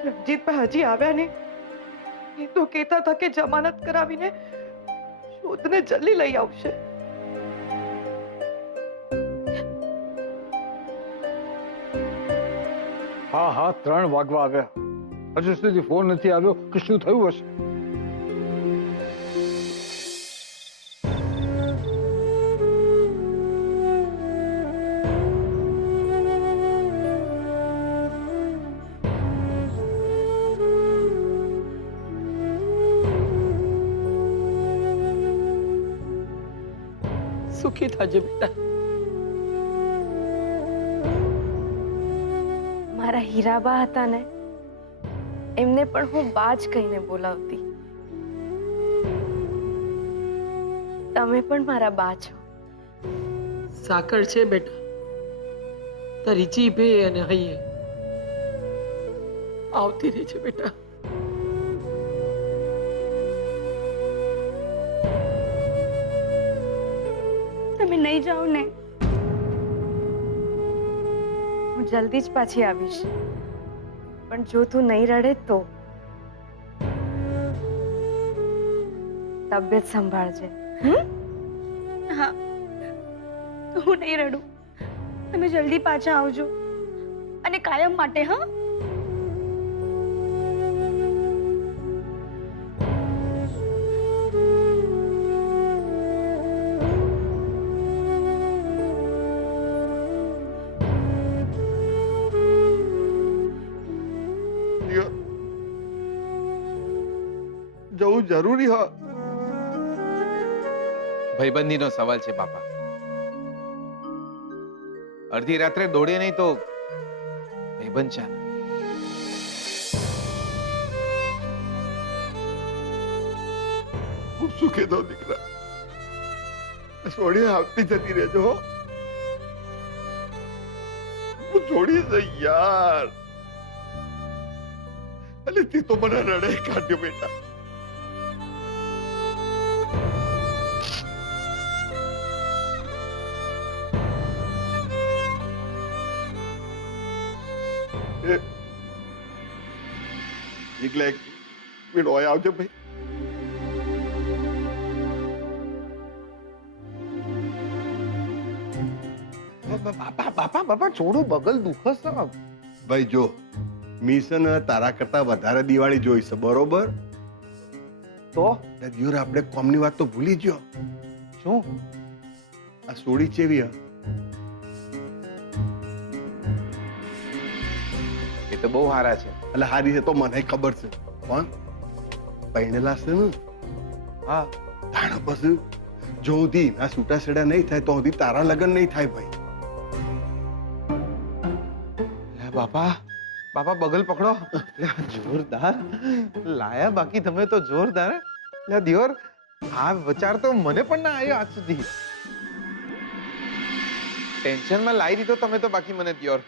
રણજીતભાઈ હજી આવ્યા ને? એ તો કહેતા હતા કે જમાનત કરાવીને શોધને જલ્દી લઈ આવશે. હા હા 3 વાગવા આવ્યા, હજુ સુધી ફોન નથી આવ્યો કે શું થયું હશે? સુખી થજે બેટા. મારા હીરાબા હતા ને, એમને પણ હું બા જ કહીને બોલાવતી. તમે પણ મારા બા છો. સાકર છે બેટા, તારી જીભે અને હૈયે આવતી રહી છે બેટા. તમે નહીં જાઓ ને, હું જલ્દી જ પાછી આવીશ. પણ જો તું નહીં રડે તો તબિયત સંભાળજે. હા, હું નહીં રડું. તમે જલ્દી પાછા આવજો, અને કાયમ માટે. હા, જવું જરૂરી હોય. ભાઈબંધીનો સવાલ છે બાપા. અડધી રાત્રે દોડે નહીં તો ભાઈબંધ છે. હું શું કહેતો દીકરા, સોડી આવતી જતી રહેજો હો. હું છોડી દઈ યાર. અલે તે તો મને રડે કાઢ્યો બેટા. એકલા એક મિનિટ હોય આવજો ભાઈ. બાપા છોડું, બગલ દુખસ. ભાઈ જો, મિશન તારા કરતા વધારે દિવાળી જોઈ છે, બરોબર? તો દિયોર આપણે કોમની વાત તો ભૂલી ગયો. શું? આ સોડી ચેવી હ? એ તો બહુ સારા છે. એટલે હારી છે તો મને ખબર છે. પણ પૈણેલા છે ને? હા. તાણા પછી જો સુધી ના છૂટાછેડા નહીં થાય તો સુધી તારા લગ્ન નહીં થાય ભાઈ. બાપા બાપા બગલ પકડો. જોરદાર લાયા. બાકી તમે તો જોરદાર. દિયોર, આ વિચાર તો મને પણ ના આવ્યો આજ સુધી. ટેન્શનમાં લાવી દીધો તમે તો. બાકી મને દિયોર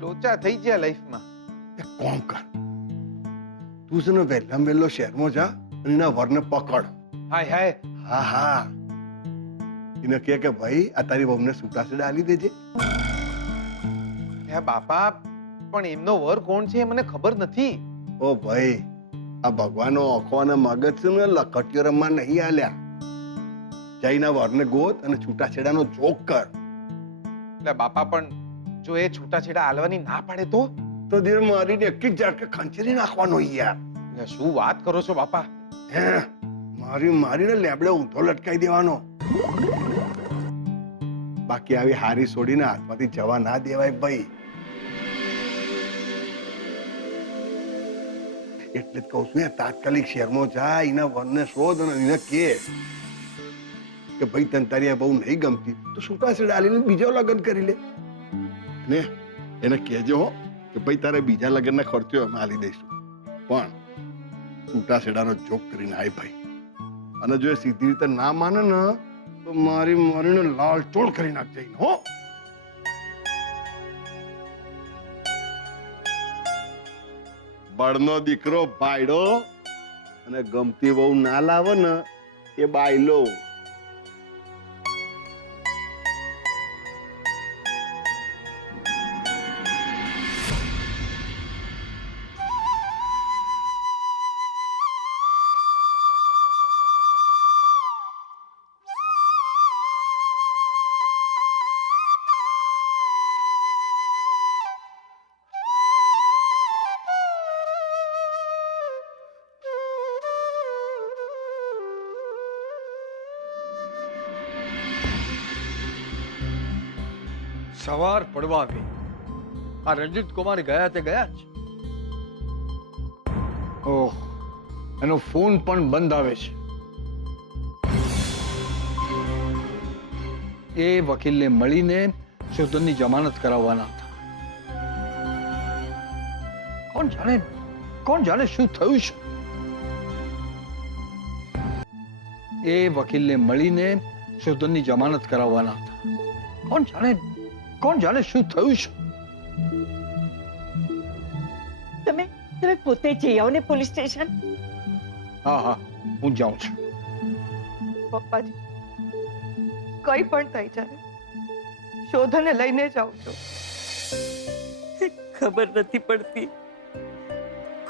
લોચા થઈ ગયા લાઈફમાં. એક કામ કર, તું છે ને વહેલામાં વહેલો શહેરમાં જા અને એના વરને પકડ. હાય હાય. હા હા એને કે ભાઈ આ તારી વહુને છૂટાછેડા આલી દેજે. હે બાપા, પણ એમનો વર કોણ છે એ મને ખબર નથી. ઓ ભાઈ, આ ભગવાનનો આંખો અને મગજ છે ને લખટીઓ રમવા નહીં આલ્યા. જઈને વરને ગોત અને છૂટાછેડાનો જોક કર. એટલે બાપા, પણ જો એ છૂટાછેડા હાલવાની ના પાડે તો દેર મારીને એક જ ઝાટકે ખંચેરી નાખવાનો યાર. એટલે શું વાત કરો છો બાપા? હે, મારીને લેબડે ઊંધો લટકાઈ દેવાનો. બાકી આવી હારી છોડીને હાથમાંથી જવા ના દેવાય ભાઈ. એટલે જ કહું છું તાત્કાલિક શહેરમાં જા, એના વરને શોધ અને એને કે ભાઈ તને તારી આ બહુ નહીં ગમતી તો છૂટાછેડા આલીને બીજો લગ્ન કરી લે. ને એને કહેજો હો કે ભાઈ તારે બીજા લગ્નના ખર્ચો અમે આલી દઈશું, પણ છૂટાછેડાનો જોક કરીને આય ભાઈ. અને જો એ સીધી રીતે ના માને ને તો મારીને લાલ ચોળ કરી નાખજે હો. બળનો દીકરો બાયડો અને ગમતી બહુ ના લાવે ને એ બાયલો. સવાર પડવા આવી. આ રંજીત કુમાર ગયા તે ગયા જ. ઓહ, એનો ફોન પણ બંધ આવે છે. એ વકીલને મળીને શોધનની જમાનત કરાવવાના હતા. કોણ જાણે શું થયું છે. એ વકીલને મળીને શોધનની જમાનત કરાવવાના હતા. કોણ જાણે શું થયું છે. તમે પોતે જઈ આવો ને પોલીસ સ્ટેશન. હા, હું જાઉં છું. પપ્પાજી, કઈ પણ થઈ જાય, શોધને લઈને જાઉં છું. ખબર નથી પડતી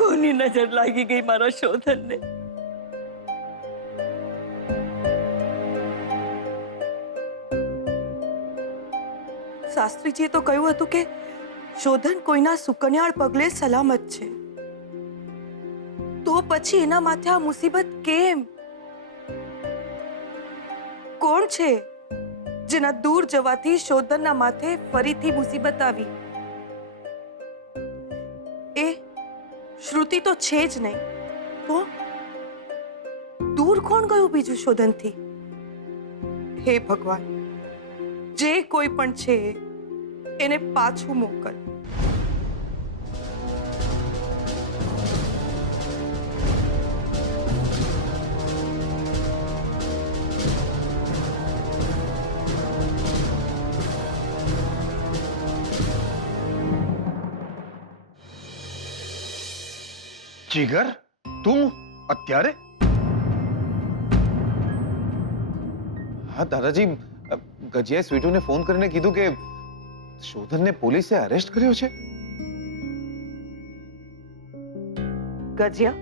કોની નજર લાગી ગઈ મારા શોધનને. શાસ્ત્રીજીએ તો કહ્યું હતું કે શોધન કોઈના સુકન્યાળ પગલે સલામત છે, તો પછી એના માથે આ મુસીબત કેમ? કોણ છે જેના દૂર જવાથી શોધનના માથે ફરીથી મુસીબત આવી? એ શ્રુતિ તો છે જ નહીં, તો દૂર કોણ ગયું બીજું શોધનથી? હે ભગવાન, જે કોઈ પણ છે એને પાછું મોકલ. જીગર, તું અત્યારે? હા દાદાજી, ગજિયાએ સ્વીટુને ફોન કરીને કીધું કે શોધનને પોલીસે અરેસ્ટ કર્યો છે. ગજિયા,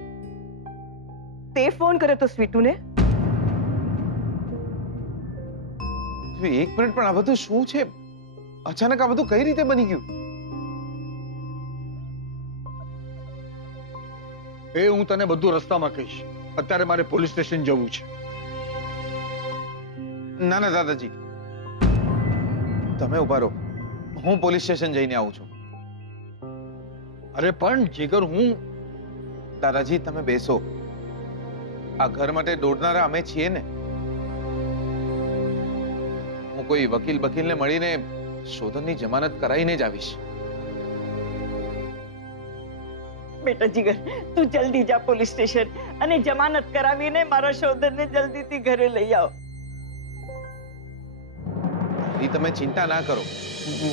તે ફોન કર્યો તો સ્વીટુને? એક મિનિટ, પણ આ બધું શું છે? અચાનક આ બધું કઈ રીતે બની ગયું? એ હું તને બધું રસ્તામાં કહીશ. અત્યારે મારે પોલીસ સ્ટેશન જવું છે. ના ના દાદાજી, તમે ઉભા રહો, હું પોલીસ સ્ટેશન જઈને આવું છું. અરે પણ જીગર, હું... દાદાજી તમે બેસો. આ ઘર માટે દોડનારા અમે છીએ ને. હું કોઈ વકીલને મળીને શોધનની જમાનત કરાવીને જ આવીશ. બેટા જીગર, તું જલ્દી જા પોલીસ સ્ટેશન અને જમાનત કરાવીને મારા શોધનને જલ્દીથી ઘરે લઈ આવ. તમે ચિંતા ના કરો,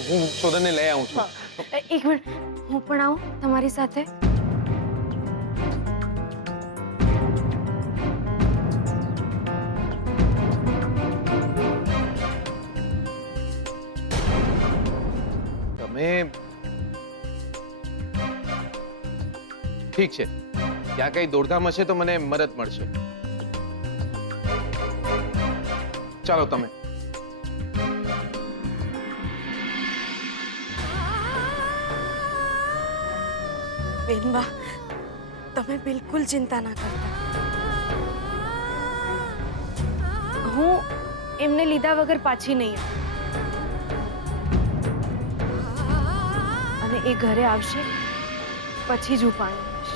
હું શોધનને લઈ આવું છું. એક મિનિટ, હું પણ આવું તમારી સાથે? તમે ઠીક છે, ત્યાં કઈ દોડધામ હશે તો મને મદદ મળશે. ચાલો તમે. બેનબા, તમે બિલકુલ ચિંતા ના કરતા. હું એમને લીધા વગર પાછી નહીં આવું. અને એ ઘરે આવશે પછી જ હું પાણી લઈશ.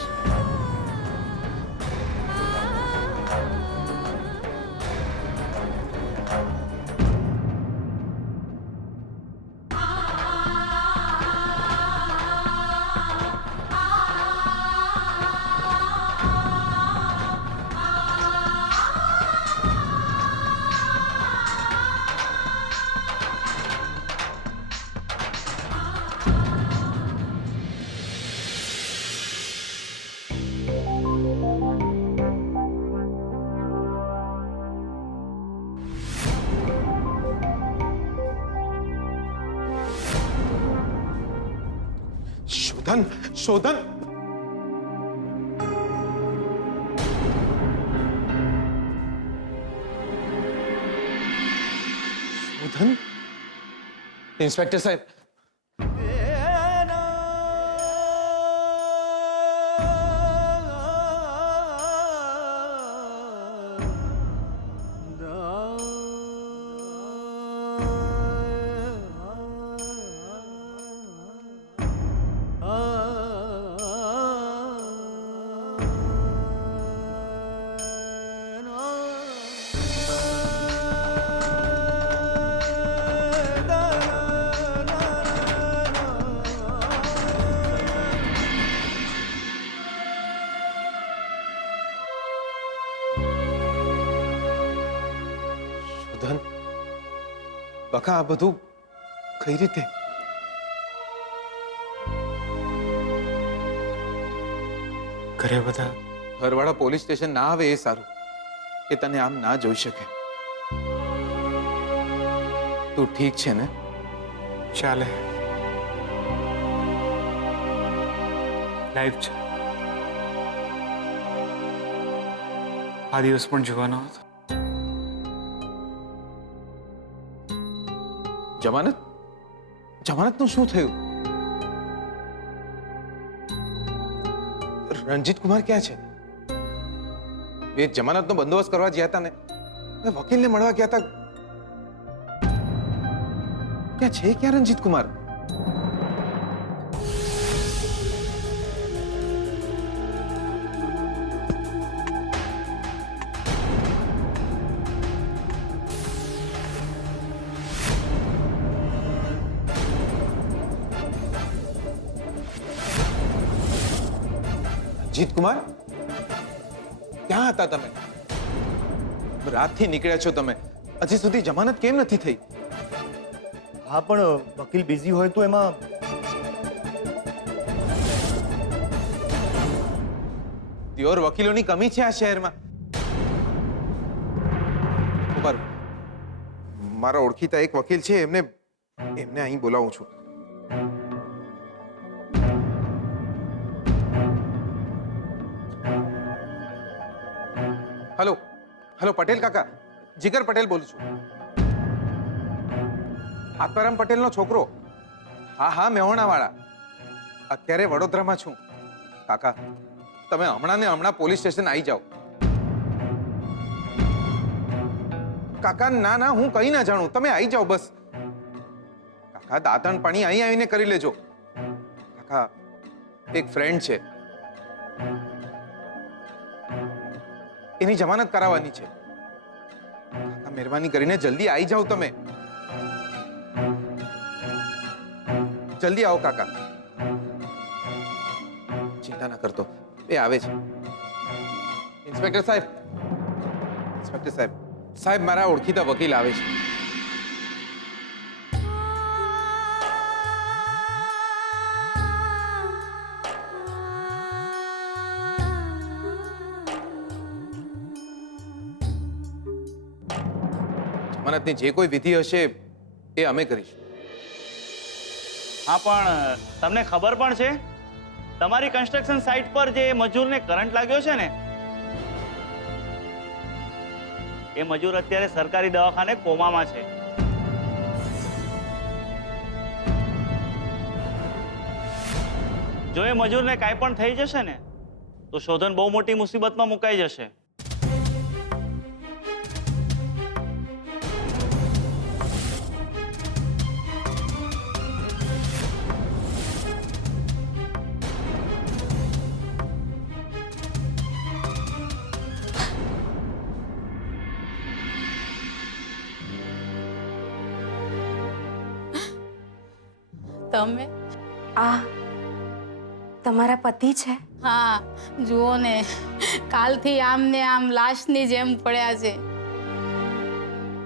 શોધન, શોધન. શોધન. ઇન્સ્પેક્ટર સાહેબ, શોધન, બકા આ બધું કઈ રીતે? ઘરે બધા ઘરવાળા પોલીસ સ્ટેશન ના આવે એ સારું, એ તને આમ ના જોઈ શકે. તું ઠીક છે ને? ચાલે, લાઈફ છે. આ દિવસ પણ જોવાનો હતો. જમાનત? જમાનતનું શું થયું? રણજીત કુમાર ક્યાં છે? એ જમાનતનો બંદોબસ્ત કરવા ગયા હતા ને, વકીલને મળવા ગયા હતા. ક્યાં છે? ક્યાં રણજીત કુમાર? રણજીત કુમાર, ક્યાં હતા તમે? રાતથી નીકળ્યા છો તમે, હજી સુધી જમાનત કેમ નથી થઈ? હા પણ વકીલ બિઝી હોય તો એમાં પ્યોર વકીલોની કમી છે આ શહેરમાં. ઉભા રહો. મારા ઓળખીતા એક વકીલ છે, એમને અહીં બોલાવું છું. હેલો, હેલો, પટેલ કાકા, જીગર પટેલ બોલું છું. આત્મારામ પટેલનો છોકરો. હા હા, મેહોણા વાળા. અત્યારે વડોદરામાં છું. કાકા, તમે હમણાં ને હમણાં પોલીસ સ્ટેશન આવી જાઓ. કાકા, ના ના, હું કઈ ના જાણું, તમે આવી જાઓ બસ. કાકા, દાંતણ પાણી અહીં આવીને કરી લેજો. કાકા, એક ફ્રેન્ડ છે, એની જમાનત કરાવવાની છે. કાકા, મહેરબાની કરીને જલ્દી આવી જાઓ તમે. જલ્દી આવો કાકા. ચિંતા ના કરતો, એ આવે છે. ઇન્સ્પેક્ટર સાહેબ, ઇન્સ્પેક્ટર સાહેબ, સાહેબ, મારા ઓળખીતા વકીલ આવે છે. જમાનતની જે કોઈ વિધિ હશે એ અમે કરીશું. હા, પણ તમને ખબર પણ છે તમારી કન્સ્ટ્રક્શન સાઇટ પર જે મજૂરને કરંટ લાગ્યો છે ને, એ મજૂર અત્યારે સરકારી દવાખાને કોમામાં છે. જો એ મજૂરને કાંઈ પણ થઈ જશે ને તો શોધન બહુ મોટી મુસીબતમાં મુકાઈ જશે. તમે આ તમારા પતિ છે? હા, જુઓ ને, કાલથી આમ ને આમ લાશની જેમ પડ્યા છે.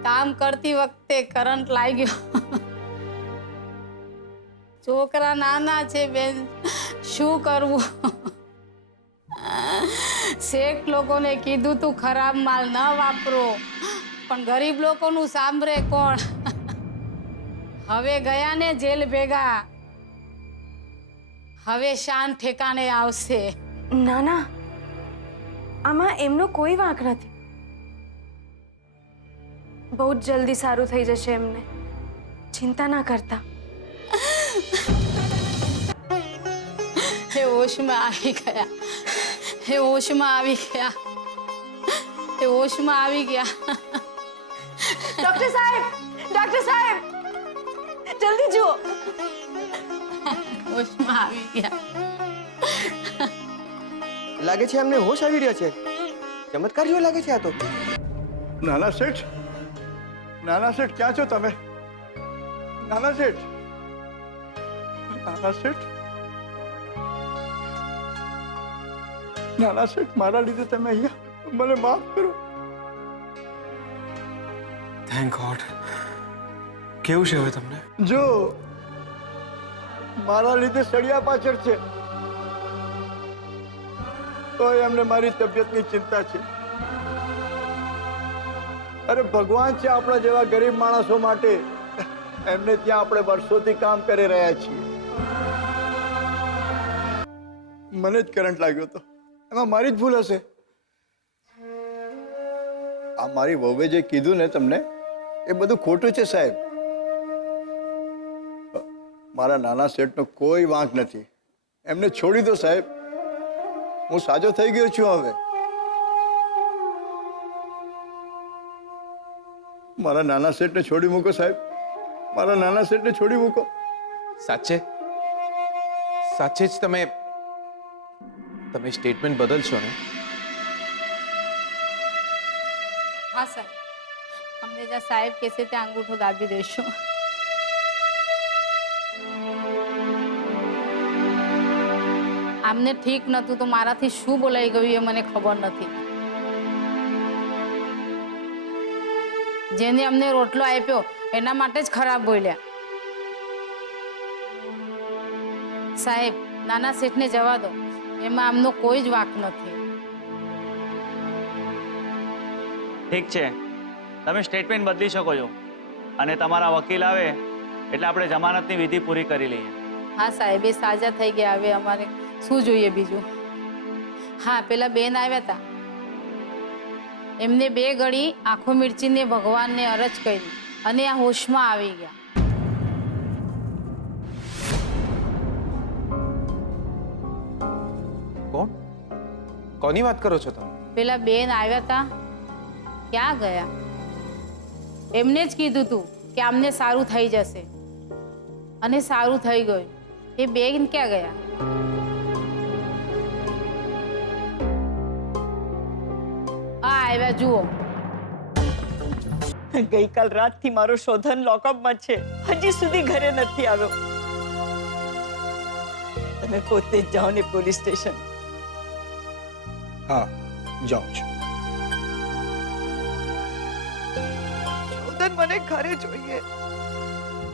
કામ કરતી વખતે કરંટ લાગ્યો. છોકરા નાના છે બેન, શું કરવું? શેઠ લોકોને કીધું તું ખરાબ માલ ન વાપરો, પણ ગરીબ લોકોનું સાંભળે કોણ? હવે ગયા ને જેલ ભેગા, હવે શાન ઠેકાણે આવશે. ના ના, આમાં એમનો કોઈ વાંક નથી. બહુ જ જલ્દી સારું થઈ જશે એમને, ચિંતા ના કરતા. હે હોશમાં આવી ગયા, હે હોશમાં આવી ગયા, હે હોશમાં આવી ગયા. ડોક્ટર સાહેબ, ડોક્ટર સાહેબ, જલ્દી જુઓ. હોશમાં આવી ગયા. લાગે છે એમને હોશ આવી રહ્યા છે. ચમત્કાર જેવો લાગે છે આ તો. નાના શેઠ, નાના શેઠ, ક્યાં છો તમે? નાના શેઠ, નાના શેઠ, નાના શેઠ, મારા લીધે તમે અહીંયા, મને માફ કરો. Thank God. કેવું છે હવે તમને? જો મારા લીધે સળિયા પાછળ છે, તો એમને મારી તબિયતની ચિંતા છે. અરે ભગવાન છે આપણા જેવા ગરીબ માણસો માટે, એમને ત્યાં આપણે વર્ષોથી કામ કરી રહ્યા છીએ. મને જ કરંટ લાગ્યો હતો, એમાં મારી જ ભૂલ હશે. આ મારી વહુએ જે કીધું ને તમને, એ બધું ખોટું છે સાહેબ. મારા નાના શેઠનો કોઈ વાંક નથી. એમને છોડી દો સાહેબ, હું સાજો થઈ ગયો છું હવે. મારા નાના શેઠને છોડી મૂકો સાહેબ, મારા નાના શેઠને છોડી મૂકો. સાચે સાચે જ તમે સ્ટેટમેન્ટ બદલશો ને? હા સર, અમને જ્યાં સાહેબ કહેશે ત્યાં અંગૂઠો દાબી દઈશું. આમને ઠીક નતું તો મારાથી શું બોલાઈ ગયું એ મને ખબર નથી. જેને અમને રોટલો આપ્યો એના માટે જ ખરાબ બોલ્યા. સાહેબ, નાના શેઠને જવા દો, એમાં આમનો કોઈ જ વાંક નથી. ઠીક છે, તમે સ્ટેટમેન્ટ બદલી શકો છો, અને તમારા વકીલ આવે એટલે આપણે જમાનતની વિધિ પૂરી કરી લઈએ. હા સાહેબ, એ સાજા થઈ ગયા. હવે અમારે શું જોઈએ બીજું? હા, પેલા બેન આવ્યા હતા, એમને 2 ઘડી આંખો મીચીને ભગવાનને અરજ કરી અને આ હોશમાં આવી ગયા. કોણ? કોની વાત કરો છો તમે? પેલા બેન આવ્યા હતા, ક્યાં ગયા? એમને જ કીધું તું કે આમને સારું થઈ જશે, અને સારું થઈ ગયું. એ બેન ક્યાં ગયા? આ આવ્યા, જુઓ. ગઈકાલ રાતથી મારો શોધન લોકઅપમાં છે, હજી સુધી ઘરે નથી આવ્યો. તમે પોતે જ જાઓ ને પોલીસ સ્ટેશન. હા, જાઉં છું. શોધન, મને ઘરે જોઈએ.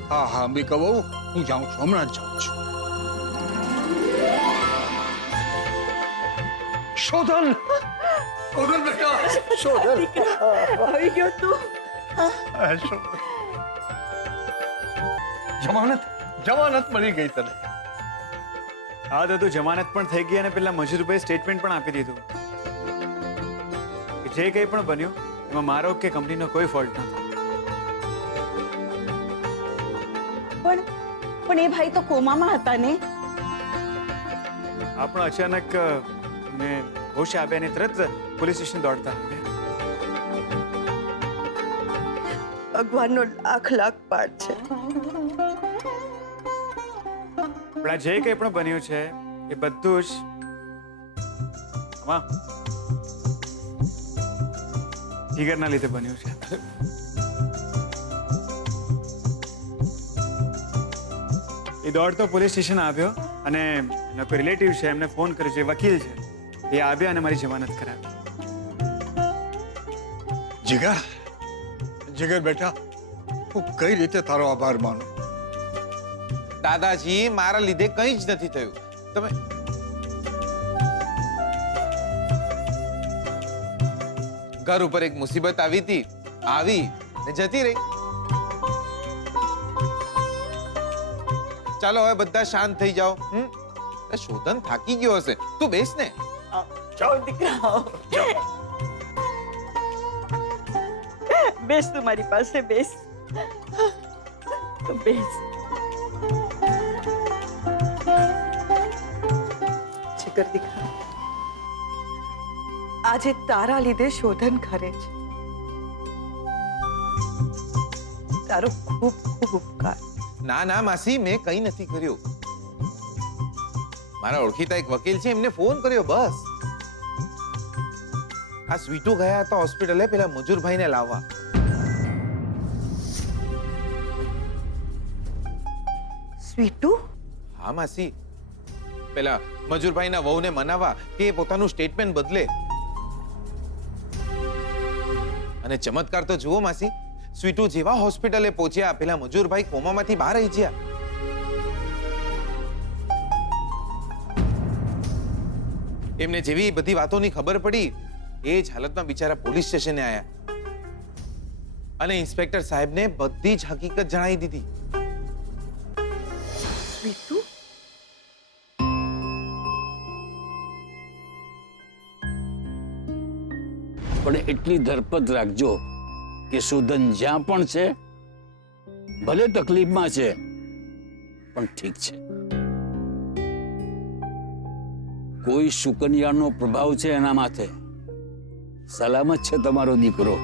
હા હા અંબિકા બહુ, હું જાઉં છું, હમણાં જ જાઉં છું. શોધન, શોધન બેટા, શોધન. આવી ગયો તું. જમાનત, જમાનત મળી ગઈ તને. હા દાદુ, જમાનત પણ થઈ ગઈ અને પેલા મજૂરભાઈ સ્ટેટમેન્ટ પણ આપી દીધું કે જે કંઈ પણ બન્યું એમાં મારો કે કંપનીનો કોઈ ફોલ્ટ નથી. પણ એ ભાઈ તો કોમામાં હતા ને. આ પણ અચાનક મેં હોશ આવ્યા અને તરત પોલીસ સ્ટેશન દોડતા આવ્યા. ભગવાનનો લાખ લાખ પાઠ છે. પણ આ જે કંઈ પણ બન્યું છે એ બધું જ આમાં જીગરના લીધે બન્યું છે. એ દોડતો પોલીસ સ્ટેશન આવ્યો અને એનો કોઈ રિલેટિવ છે એમને ફોન કર્યો છે, વકીલ છે, એ આવ્યા અને મારી જમાનત કરાવી. જીગર, જીગર બેટા, હું કઈ રીતે તારો આભાર માનું? દાદાજી, મારા લીધે કંઈ જ નથી થયું. તમે ઘર ઉપર એક મુસીબત આવી હતી, આવી ને જતી રહી. ચાલો હવે બધા શાંત થઈ જાઓ. શોધન થાકી ગયો હશે, તું બેસ ને. જાઓ દીકરા, બેસ, તું મારી પાસે બેસ. બેસ. જીગર દીકરા, આજે તારા લીધે શોધન કરે છે. તારો ખૂબ ખૂબ ઉપકાર. ના ના માસી, મેં કંઈ નથી કર્યું. મારા ઓળખીતા એક વકીલ છે, એમને ફોન કર્યો બસ. આ સ્વીટુ ગયા હતા હોસ્પિટલે પેલા મજૂરભાઈને લાવવા. સ્વીટુ? હા માસી, પેલા મજૂરભાઈના વહુને મનાવવા કે એ પોતાનું સ્ટેટમેન્ટ બદલે. અને ચમત્કાર તો જુઓ માસી, સ્વીટુ જેવા હોસ્પિટલે પહોંચ્યા પેલા મજૂરભાઈ કોમામાંથી બહાર આવી ગયા. એમને જેવી બધી વાતોની ખબર પડી એ જ હાલતમાં બિચારા પોલીસ સ્ટેશને આવ્યા અને ઇન્સ્પેક્ટર સાહેબને બધી જ હકીકત જણાવી દીધી. સ્વીટુ? પણ એટલી ધરપત રાખજો કે શોધન જ્યાં પણ છે, ભલે તકલીફમાં છે, પણ ઠીક છે. કોઈ શુકનિયાનો પ્રભાવ છે એના માથે. સલામત છે તમારો દીકરો.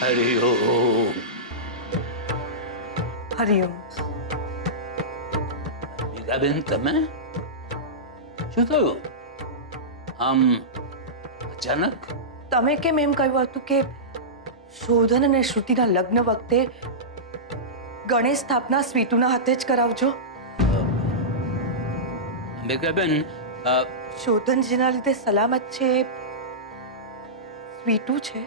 હરિઓમ. હરિઓમ. મીરાબેન, તમે શું થયું આમ અચાનક? તમે કેમ એમ કહ્યું હતું કે શોધન અને શ્રુતિના લગ્ન વખતે ગણેશ સ્થાપના સ્વીટુના હાથે જ કરાવજો? અંબિકાબેન, શોધન જેના લીધે સલામત છે એ સ્વીટુ છે.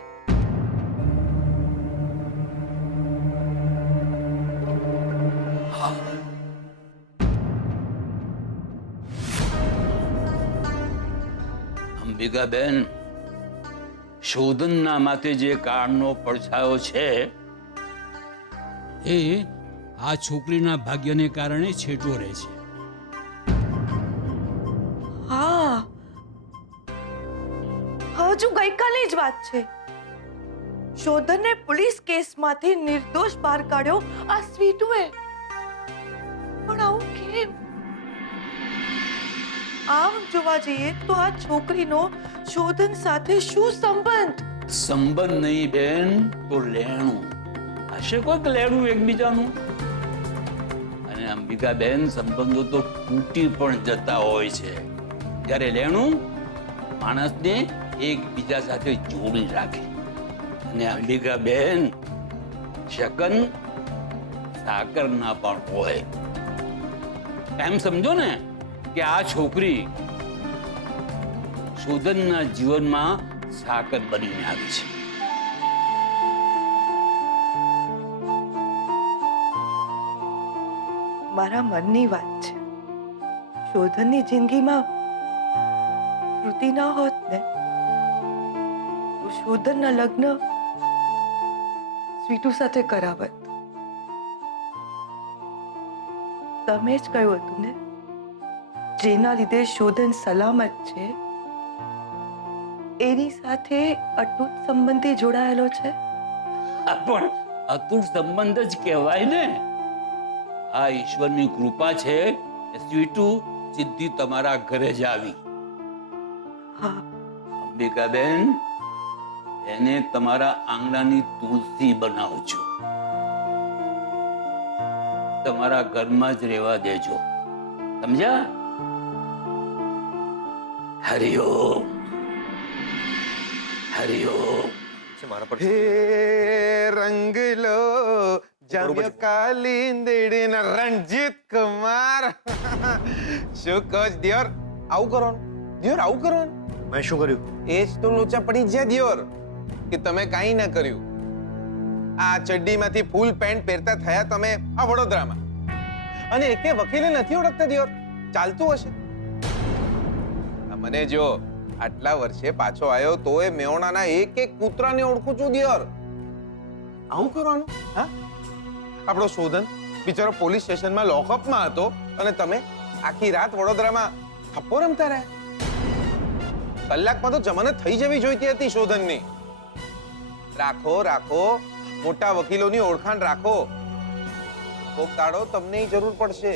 અંબિકાબેન, શોધનના માથે જે કાળનો પડછાયો છે એ આ છોકરીના ભાગ્યને કારણે છેટો રહે છે. હા, હજુ ગઈકાલે જ વાત છે. શોધનને પોલીસ કેસમાંથી નિર્દોષ બહાર કાઢ્યો આ સ્વીટુએ. પણ આવું કેમ? આમ જોવા જઈએ તો આ છોકરીનો શોધન સાથે શું સંબંધ? સંબંધ નહીં બેન, તો લેણું હશે. કોઈક લેણું એકબીજાનું. અને અંબિકાબેન, સંબંધો તો તૂટી પણ જતા હોય છે, ત્યારે લેણું માણસને એકબીજા સાથે જોડી રાખે. અને અંબિકાબેન, શકન સાકરના પણ હોય. એમ સમજો ને કે આ છોકરી શોધનના જીવનમાં સાકર બનીને આવી છે. મારા મનની વાત છે. શોધનની જિંદગીમાં શ્રુતિ ના હોત ને તો શોધનના લગ્ન સ્વીટુ સાથે કરાવત. તમે જ કહ્યું હતું ને, જેના લીધે શોધન સલામત છે એની સાથે અતૂટ સંબંધી જોડાયેલો છે. આ પણ અતૂટ સંબંધ જ કહેવાય ને. આ ઈશ્વરની કૃપા છે કે સ્વીટુ સીધી તમારા ઘરે જ આવી. હા, અંબિકાબેન, એને તમારા આંગણાની તુલસી બનાવજો. તમારા ઘરમાં જ રહેવા દેજો. સમજ્યા? હરિઓમ હરિઓમ. મારા પર હે રંગ લો જામ્યો કાલિંદડીના રણજીત કુમાર. શું કહો છો દિયોર? આવું કરવાનું દિયોર, આવું કરવાનું. મેં શું કર્યું? એ જ તો લોચા પડી ગયા દિયોર, કે તમે કાંઈ ના કર્યું. આ ચડ્ડીમાંથી ફૂલ પેન્ટ પહેરતા થયા તમે આ વડોદરામાં, અને એકે વકીલે નથી ઓળખતા દિયોર. ચાલતું હશે. મને જો આટલા વર્ષે પાછો આવ્યો તો એ મેહોણાના એક એક કૂતરાને ઓળખું છું દિયોર. આવું કરવાનું? હા, આપણો શોધન બિચારો પોલીસ સ્ટેશનમાં લોકઅપમાં હતો અને તમે આખી રાત વડોદરામાં થપ્પો રમતા રહ્યા. કલાકમાં તો જમાનત થઈ જવી જોઈતી હતી શોધનની. રાખો રાખો, મોટા વકીલોની ઓળખાણ રાખો. કોક દાડો તમને જરૂર પડશે.